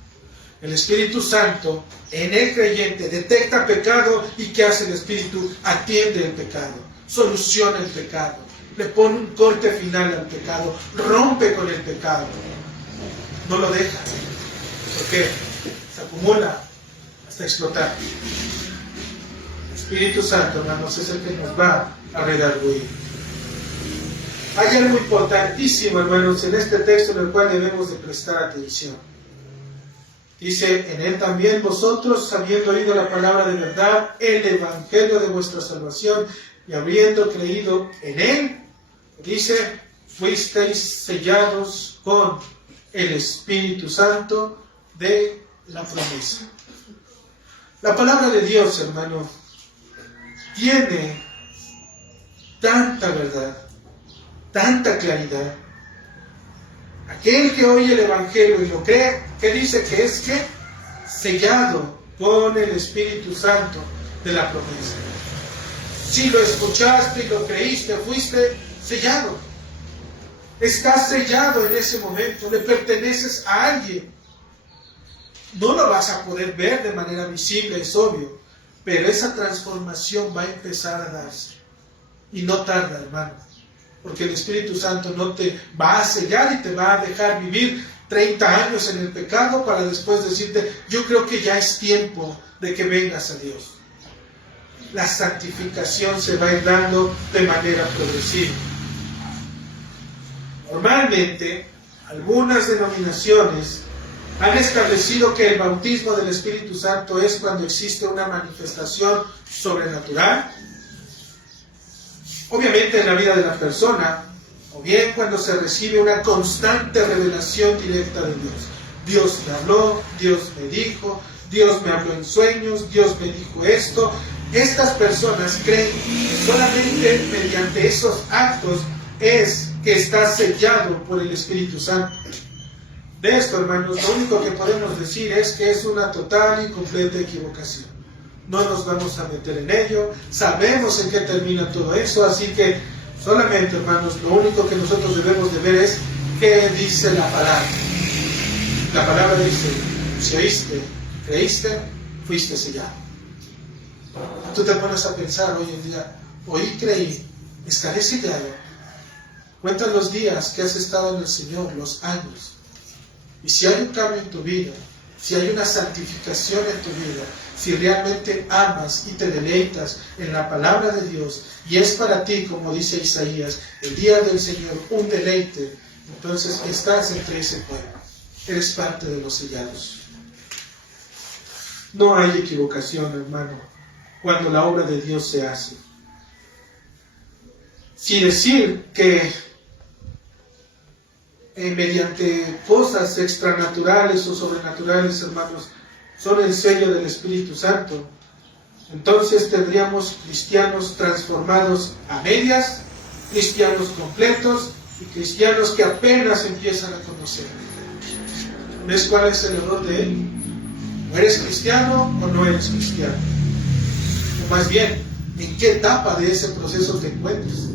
El Espíritu Santo en el creyente detecta pecado y ¿qué hace el Espíritu? Atiende el pecado, soluciona el pecado, le pone un corte final al pecado, rompe con el pecado, no lo deja, porque se acumula hasta explotar. El Espíritu Santo, hermanos, es el que nos va a redarguir. Hay algo importantísimo, hermanos, en este texto en el cual debemos de prestar atención. Dice, en él también vosotros, habiendo oído la palabra de verdad, el evangelio de vuestra salvación, y habiendo creído en él, dice, fuisteis sellados con el Espíritu Santo de la promesa. La palabra de Dios, hermano, tiene tanta verdad, tanta claridad. Aquel que oye el Evangelio y lo cree, ¿qué dice? Que es que sellado con el Espíritu Santo de la promesa. Si lo escuchaste y lo creíste, fuiste sellado. Estás sellado en ese momento, le perteneces a alguien. No lo vas a poder ver de manera visible, es obvio, pero esa transformación va a empezar a darse. Y no tarda, hermano. Porque el Espíritu Santo no te va a sellar y te va a dejar vivir 30 años en el pecado para después decirte, yo creo que ya es tiempo de que vengas a Dios. La santificación se va a ir dando de manera progresiva. Normalmente, algunas denominaciones han establecido que el bautismo del Espíritu Santo es cuando existe una manifestación sobrenatural, obviamente en la vida de la persona, o bien cuando se recibe una constante revelación directa de Dios. Dios me habló, Dios me dijo, Dios me habló en sueños, Dios me dijo esto. Estas personas creen que solamente mediante esos actos es que está sellado por el Espíritu Santo. De esto, hermanos, lo único que podemos decir es que es una total y completa equivocación. No nos vamos a meter en ello, sabemos en qué termina todo eso, así que solamente, hermanos, lo único que nosotros debemos de ver es qué dice la palabra. La palabra dice, si oíste, creíste, fuiste sellado. Tú te pones a pensar hoy en día, oí, creí, estaré sellado. Cuenta los días que has estado en el Señor, los años. Y si hay un cambio en tu vida, si hay una santificación en tu vida, si realmente amas y te deleitas en la palabra de Dios, y es para ti, como dice Isaías, el día del Señor, un deleite, entonces estás entre ese pueblo. Eres parte de los sellados. No hay equivocación, hermano, cuando la obra de Dios se hace. Si decir que mediante cosas extranaturales o sobrenaturales, hermanos, son el sello del Espíritu Santo, entonces tendríamos cristianos transformados a medias, cristianos completos y cristianos que apenas empiezan a conocer. ¿Ves cuál es el error de él? ¿O eres cristiano o no eres cristiano? O más bien, ¿en qué etapa de ese proceso te encuentras?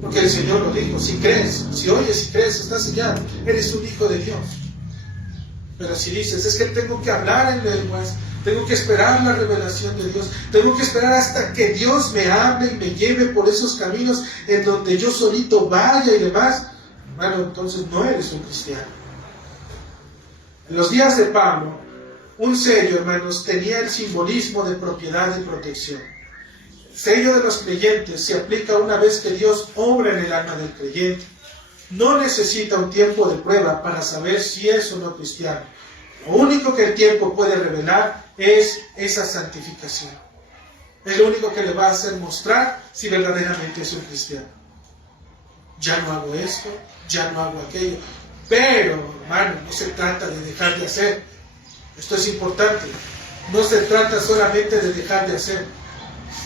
Porque el Señor lo dijo, si crees, si oyes, si crees, estás sellado, eres un hijo de Dios. Pero si dices, es que tengo que hablar en lenguas, tengo que esperar la revelación de Dios, tengo que esperar hasta que Dios me hable y me lleve por esos caminos en donde yo solito vaya y demás, hermano, entonces no eres un cristiano. En los días de Pablo, un sello, hermanos, tenía el simbolismo de propiedad y protección. Sello de los creyentes se aplica una vez que Dios obra en el alma del creyente. No necesita un tiempo de prueba para saber si es o no cristiano. Lo único que el tiempo puede revelar es esa santificación. Es lo único que le va a hacer mostrar si verdaderamente es un cristiano. Ya no hago esto, ya no hago aquello. Pero, hermano, no se trata de dejar de hacer. Esto es importante. No se trata solamente de dejar de hacer.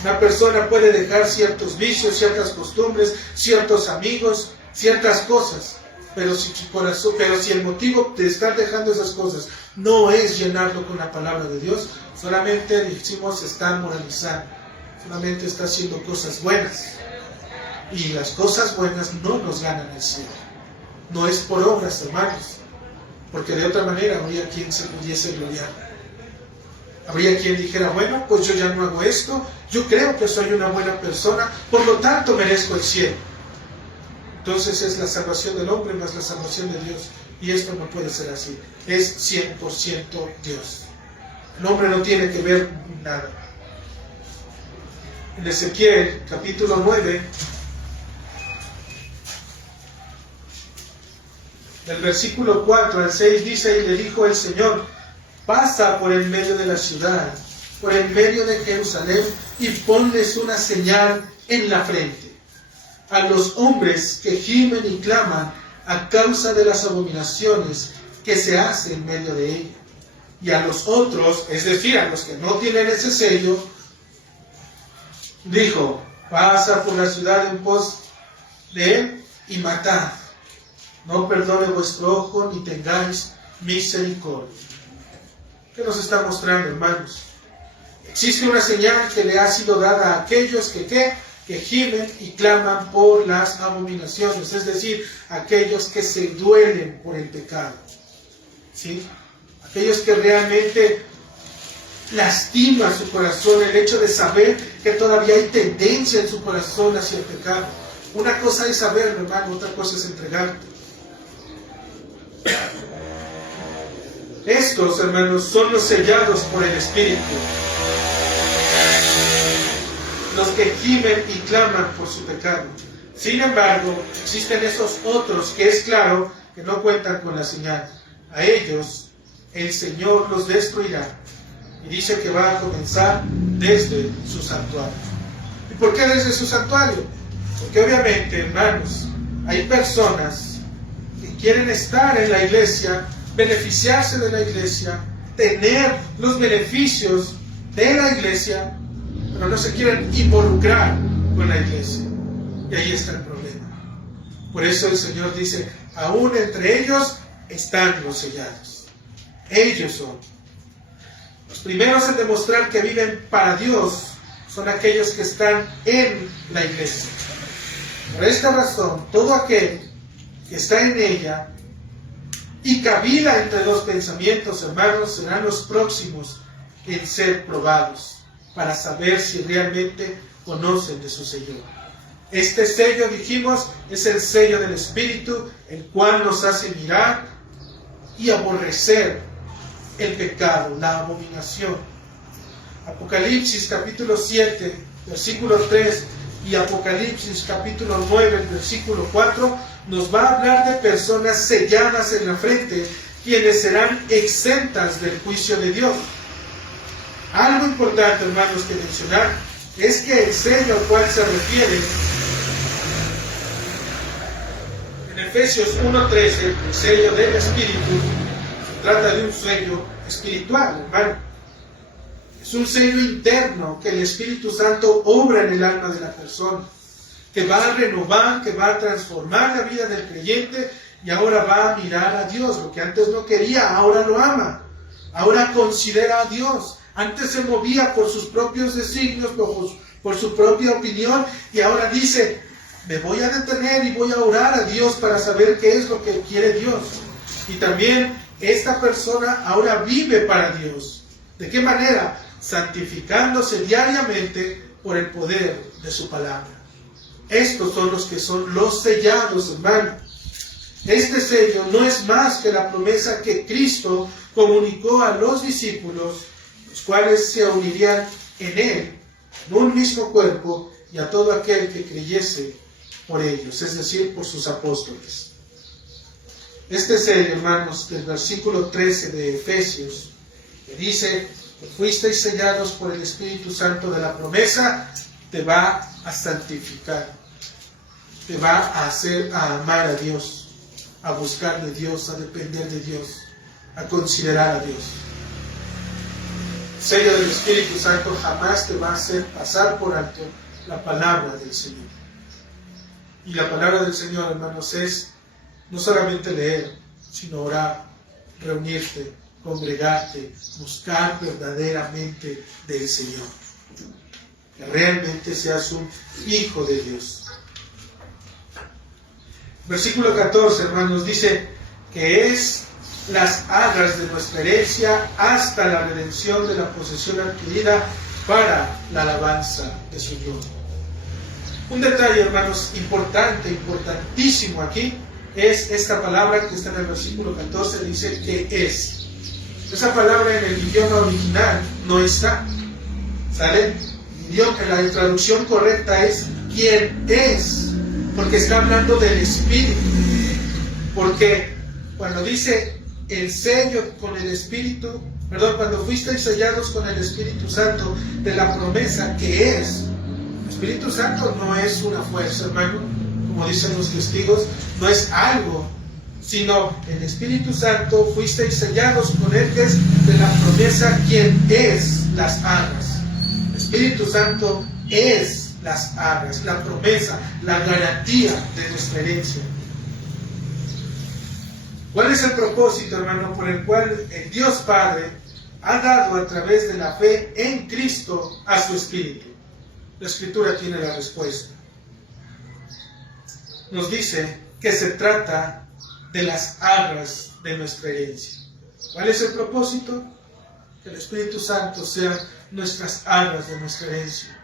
Una persona puede dejar ciertos vicios, ciertas costumbres, ciertos amigos, ciertas cosas, pero si el motivo de estar dejando esas cosas no es llenarlo con la palabra de Dios, solamente decimos está moralizando, solamente está haciendo cosas buenas, y las cosas buenas no nos ganan el cielo. No es por obras, hermanos, porque de otra manera habría quien se pudiese gloriar. Habría quien dijera, bueno, pues yo ya no hago esto, yo creo que soy una buena persona, por lo tanto merezco el cielo. Entonces es la salvación del hombre más la salvación de Dios, y esto no puede ser así. Es 100% Dios. El hombre no tiene que ver nada. En Ezequiel, capítulo 9, del versículo 4 al 6 dice, y le dijo el Señor, pasa por el medio de la ciudad, por el medio de Jerusalén, y ponles una señal en la frente a los hombres que gimen y claman a causa de las abominaciones que se hacen en medio de ella. Y a los otros, es decir, a los que no tienen ese sello, dijo, pasa por la ciudad en pos de él y matad. No perdone vuestro ojo ni tengáis misericordia. ¿Qué nos está mostrando, hermanos? Existe una señal que le ha sido dada a aquellos que gimen y claman por las abominaciones, es decir, aquellos que se duelen por el pecado, ¿sí? Aquellos que realmente lastima su corazón el hecho de saber que todavía hay tendencia en su corazón hacia el pecado. Una cosa es saberlo, hermano, otra cosa es entregarte. Estos, hermanos, son los sellados por el Espíritu, los que gimen y claman por su pecado. Sin embargo, existen esos otros que es claro que no cuentan con la señal. A ellos el Señor los destruirá, y dice que va a comenzar desde su santuario. ¿Y por qué desde su santuario? Porque obviamente, hermanos, hay personas que quieren estar en la iglesia, beneficiarse de la iglesia, tener los beneficios de la iglesia, pero no se quieren involucrar con la iglesia. Y ahí está el problema. Por eso el Señor dice, aún entre ellos están los sellados. Ellos son. Los primeros en demostrar que viven para Dios son aquellos que están en la iglesia. Por esta razón, todo aquel que está en ella y cabida entre los pensamientos, hermanos, serán los próximos en ser probados, para saber si realmente conocen de su Señor. Este sello, dijimos, es el sello del Espíritu, el cual nos hace mirar y aborrecer el pecado, la abominación. Apocalipsis capítulo 7, versículo 3 y Apocalipsis capítulo 9, versículo 4 nos va a hablar de personas selladas en la frente, quienes serán exentas del juicio de Dios. Algo importante, hermanos, que mencionar es que el sello al cual se refiere en Efesios 1:13, el sello del Espíritu, se trata de un sello espiritual, hermano. Es un sello interno que el Espíritu Santo obra en el alma de la persona, que va a renovar, que va a transformar la vida del creyente, y ahora va a mirar a Dios. Lo que antes no quería, ahora lo ama. Ahora considera a Dios. Antes se movía por sus propios designios, por su propia opinión, y ahora dice, me voy a detener y voy a orar a Dios para saber qué es lo que quiere Dios. Y también esta persona ahora vive para Dios. ¿De qué manera? Santificándose diariamente por el poder de su palabra. Estos son los que son los sellados, hermano. Este sello no es más que la promesa que Cristo comunicó a los discípulos, los cuales se unirían en Él, en un mismo cuerpo, y a todo aquel que creyese por ellos, es decir, por sus apóstoles. Este sello, hermanos, del versículo 13 de Efesios, que dice que fuisteis sellados por el Espíritu Santo de la promesa, te va a santificar, te va a hacer a amar a Dios, a buscar de Dios, a depender de Dios, a considerar a Dios. El sello del Espíritu Santo jamás te va a hacer pasar por alto la palabra del Señor. Y la palabra del Señor, hermanos, es no solamente leer, sino orar, reunirte, congregarte, buscar verdaderamente del Señor. Que realmente seas un hijo de Dios. Versículo 14, hermanos, dice que es las arras de nuestra herencia hasta la redención de la posesión adquirida para la alabanza de su gloria. Un detalle, hermanos, importantísimo aquí, es esta palabra que está en el versículo 14, dice que es. Esa palabra en el idioma original no está, ¿sale? La traducción correcta es quien es, porque está hablando del Espíritu. Porque cuando dice el sello con el Espíritu, cuando fuisteis sellados con el Espíritu Santo de la promesa que es. El Espíritu Santo no es una fuerza, hermano, como dicen los testigos, no es algo, sino el Espíritu Santo fuisteis sellados con él, que es de la promesa quien es las arras. El Espíritu Santo es las arras, la promesa, la garantía de nuestra herencia. ¿Cuál es el propósito, hermano, por el cual el Dios Padre ha dado a través de la fe en Cristo a su Espíritu? La Escritura tiene la respuesta. Nos dice que se trata de las arras de nuestra herencia. ¿Cuál es el propósito? Que el Espíritu Santo sea nuestras arras de nuestra herencia.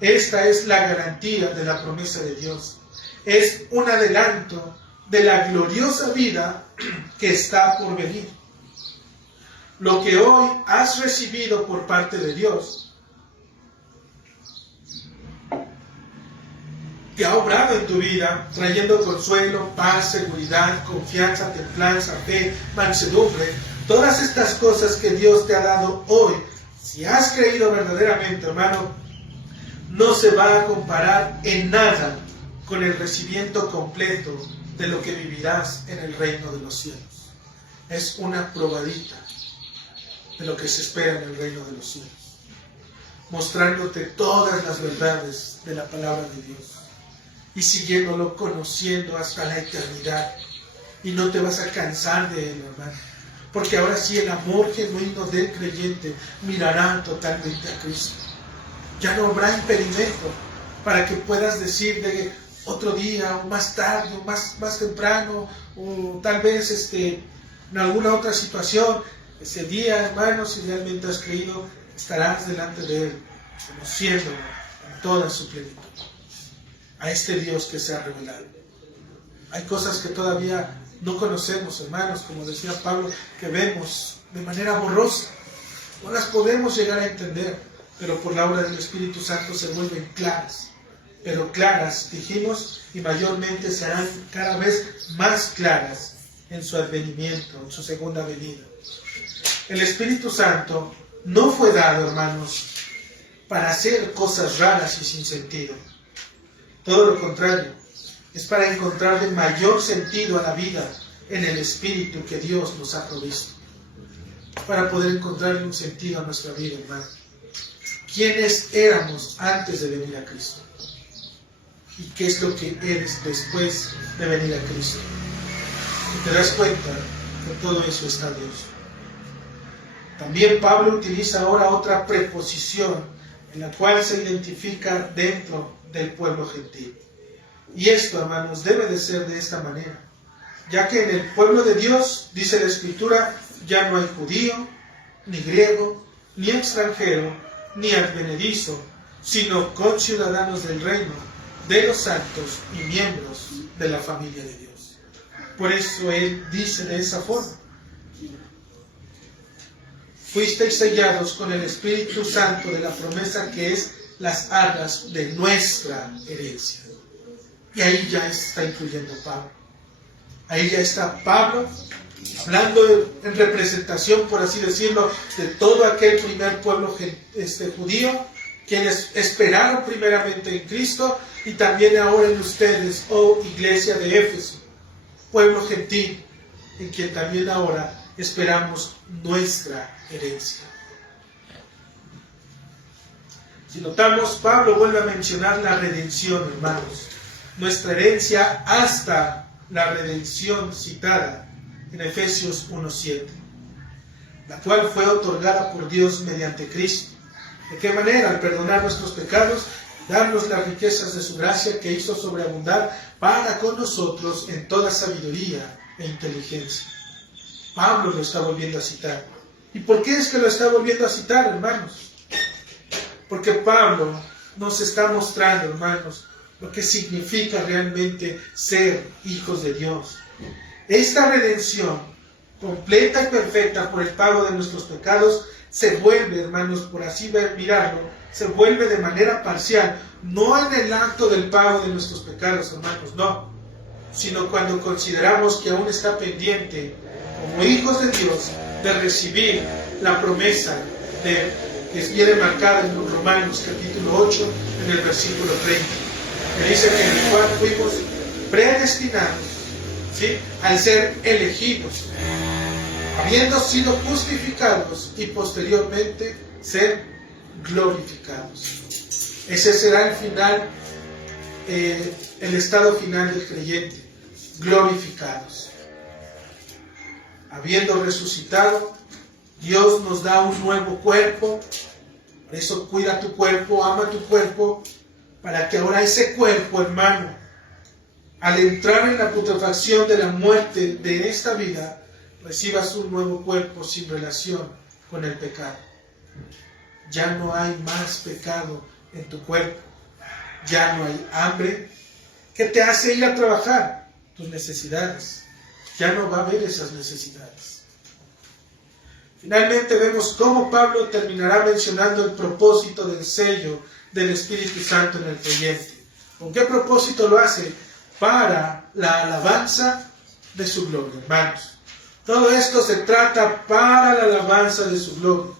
Esta es la garantía de la promesa de Dios. Es un adelanto de la gloriosa vida que está por venir. Lo que hoy has recibido por parte de Dios te ha obrado en tu vida, trayendo consuelo, paz, seguridad, confianza, templanza, fe, mansedumbre. Todas estas cosas que Dios te ha dado hoy, si has creído verdaderamente, hermano, no se va a comparar en nada con el recibimiento completo de lo que vivirás en el reino de los cielos. Es una probadita de lo que se espera en el reino de los cielos, mostrándote todas las verdades de la palabra de Dios y siguiéndolo, conociendo hasta la eternidad. Y no te vas a cansar de él, hermano, porque ahora sí el amor genuino del creyente mirará totalmente a Cristo. Ya no habrá impedimento para que puedas decir de otro día, o más tarde, o más temprano, o tal vez en alguna otra situación. Ese día, hermano, si realmente has creído, estarás delante de Él, conociéndolo en toda su plenitud. A este Dios que se ha revelado. Hay cosas que todavía no conocemos, hermanos, como decía Pablo, que vemos de manera borrosa. No las podemos llegar a entender, pero por la obra del Espíritu Santo se vuelven claras. Pero claras, dijimos, y mayormente serán cada vez más claras en su advenimiento, en su segunda venida. El Espíritu Santo no fue dado, hermanos, para hacer cosas raras y sin sentido. Todo lo contrario, es para encontrarle mayor sentido a la vida en el Espíritu que Dios nos ha provisto. Para poder encontrarle un sentido a nuestra vida, hermano. ¿Quiénes éramos antes de venir a Cristo? ¿Y qué es lo que eres después de venir a Cristo? Y te das cuenta que todo eso está Dios. También Pablo utiliza ahora otra preposición en la cual se identifica dentro del pueblo gentil. Y esto, hermanos, debe de ser de esta manera, ya que en el pueblo de Dios, dice la Escritura, ya no hay judío, ni griego, ni extranjero, ni advenedizo, sino conciudadanos del reino, de los santos y miembros de la familia de Dios. Por eso él dice de esa forma: fuisteis sellados con el Espíritu Santo de la promesa que es las arras de nuestra herencia. Y ahí ya está incluyendo Pablo. Ahí ya está Pablo hablando en representación, por así decirlo, de todo aquel primer pueblo judío, quienes esperaron primeramente en Cristo, y también ahora en ustedes, oh iglesia de Éfeso, pueblo gentil, en quien también ahora esperamos nuestra herencia. Si notamos, Pablo vuelve a mencionar la redención, hermanos. Nuestra herencia hasta la redención citada en Efesios 1:7, la cual fue otorgada por Dios mediante Cristo. ¿De qué manera? Al perdonar nuestros pecados, darnos las riquezas de su gracia que hizo sobreabundar para con nosotros en toda sabiduría e inteligencia. Pablo lo está volviendo a citar. ¿Y por qué es que lo está volviendo a citar, hermanos? Porque Pablo nos está mostrando, hermanos, lo que significa realmente ser hijos de Dios. Esta redención completa y perfecta por el pago de nuestros pecados se vuelve, hermanos, por así mirarlo, se vuelve de manera parcial, no en el acto del pago de nuestros pecados, hermanos, no, sino cuando consideramos que aún está pendiente, como hijos de Dios, de recibir la promesa que viene marcada en Romanos capítulo 8, en el versículo 30, que dice que en el cual fuimos predestinados, ¿sí?, al ser elegidos, habiendo sido justificados y posteriormente ser glorificados. Ese será el final, el estado final del creyente, glorificados. Habiendo resucitado, Dios nos da un nuevo cuerpo. Por eso cuida tu cuerpo, ama tu cuerpo, para que ahora ese cuerpo, hermano, al entrar en la putrefacción de la muerte de esta vida, recibas un nuevo cuerpo sin relación con el pecado. Ya no hay más pecado en tu cuerpo. Ya no hay hambre que te hace ir a trabajar tus necesidades. Ya no va a haber esas necesidades. Finalmente vemos cómo Pablo terminará mencionando el propósito del sello del Espíritu Santo en el creyente. ¿Con qué propósito lo hace? Para la alabanza de su gloria, hermanos. Todo esto se trata para la alabanza de su gloria.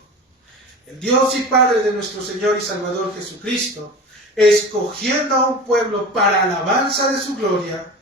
El Dios y Padre de nuestro Señor y Salvador Jesucristo, escogiendo a un pueblo para alabanza de su gloria,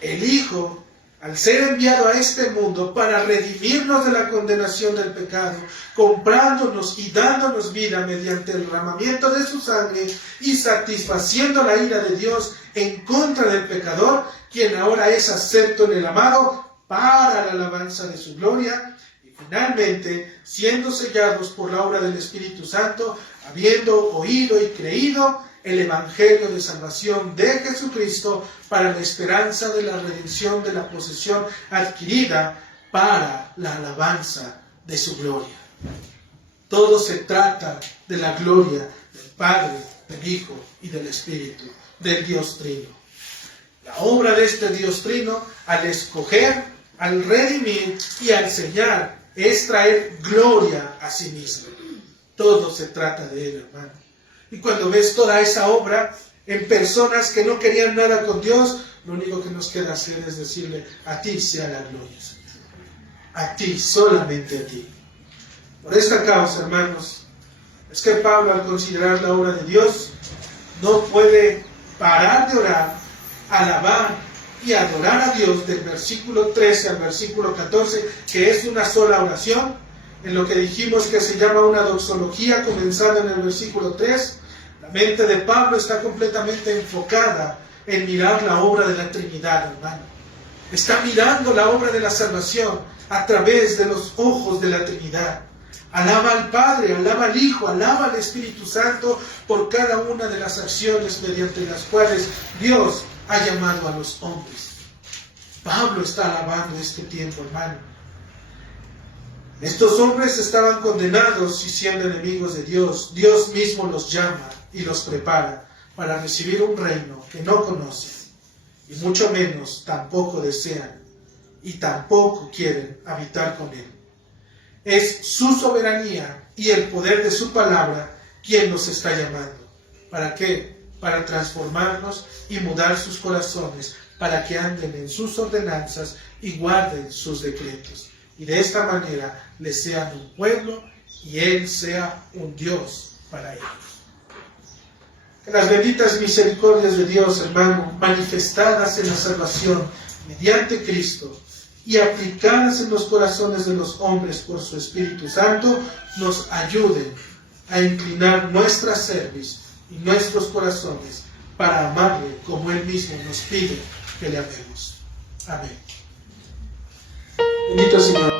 el Hijo, al ser enviado a este mundo para redimirnos de la condenación del pecado, comprándonos y dándonos vida mediante el derramamiento de su sangre y satisfaciendo la ira de Dios en contra del pecador, quien ahora es acepto en el amado para la alabanza de su gloria, y finalmente siendo sellados por la obra del Espíritu Santo, habiendo oído y creído el Evangelio de salvación de Jesucristo para la esperanza de la redención de la posesión adquirida para la alabanza de su gloria. Todo se trata de la gloria del Padre, del Hijo y del Espíritu, del Dios Trino. La obra de este Dios Trino, al escoger, al redimir y al sellar, es traer gloria a sí mismo. Todo se trata de Él, hermano. Y cuando ves toda esa obra en personas que no querían nada con Dios, lo único que nos queda hacer es decirle: a ti sea la gloria, Señor. A ti, solamente a ti. Por esta causa, hermanos, es que Pablo, al considerar la obra de Dios, no puede parar de orar, alabar y adorar a Dios del versículo 13 al versículo 14, que es una sola oración, en lo que dijimos que se llama una doxología, comenzando en el versículo 3. La mente de Pablo está completamente enfocada en mirar la obra de la Trinidad, hermano. Está mirando la obra de la salvación a través de los ojos de la Trinidad. Alaba al Padre, alaba al Hijo, alaba al Espíritu Santo por cada una de las acciones mediante las cuales Dios ha llamado a los hombres. Pablo está alabando este tiempo, hermano. Estos hombres estaban condenados y siendo enemigos de Dios. Dios mismo los llama y los prepara para recibir un reino que no conocen, y mucho menos tampoco desean, y tampoco quieren habitar con Él. Es su soberanía y el poder de su palabra quien nos está llamando. ¿Para qué? Para transformarnos y mudar sus corazones, para que anden en sus ordenanzas y guarden sus decretos. Y de esta manera les sean un pueblo y Él sea un Dios para ellos. Que las benditas misericordias de Dios, hermano, manifestadas en la salvación mediante Cristo y aplicadas en los corazones de los hombres por su Espíritu Santo, nos ayuden a inclinar nuestra cerviz y nuestros corazones para amarle como Él mismo nos pide que le amemos. Amén. Bendito Señor.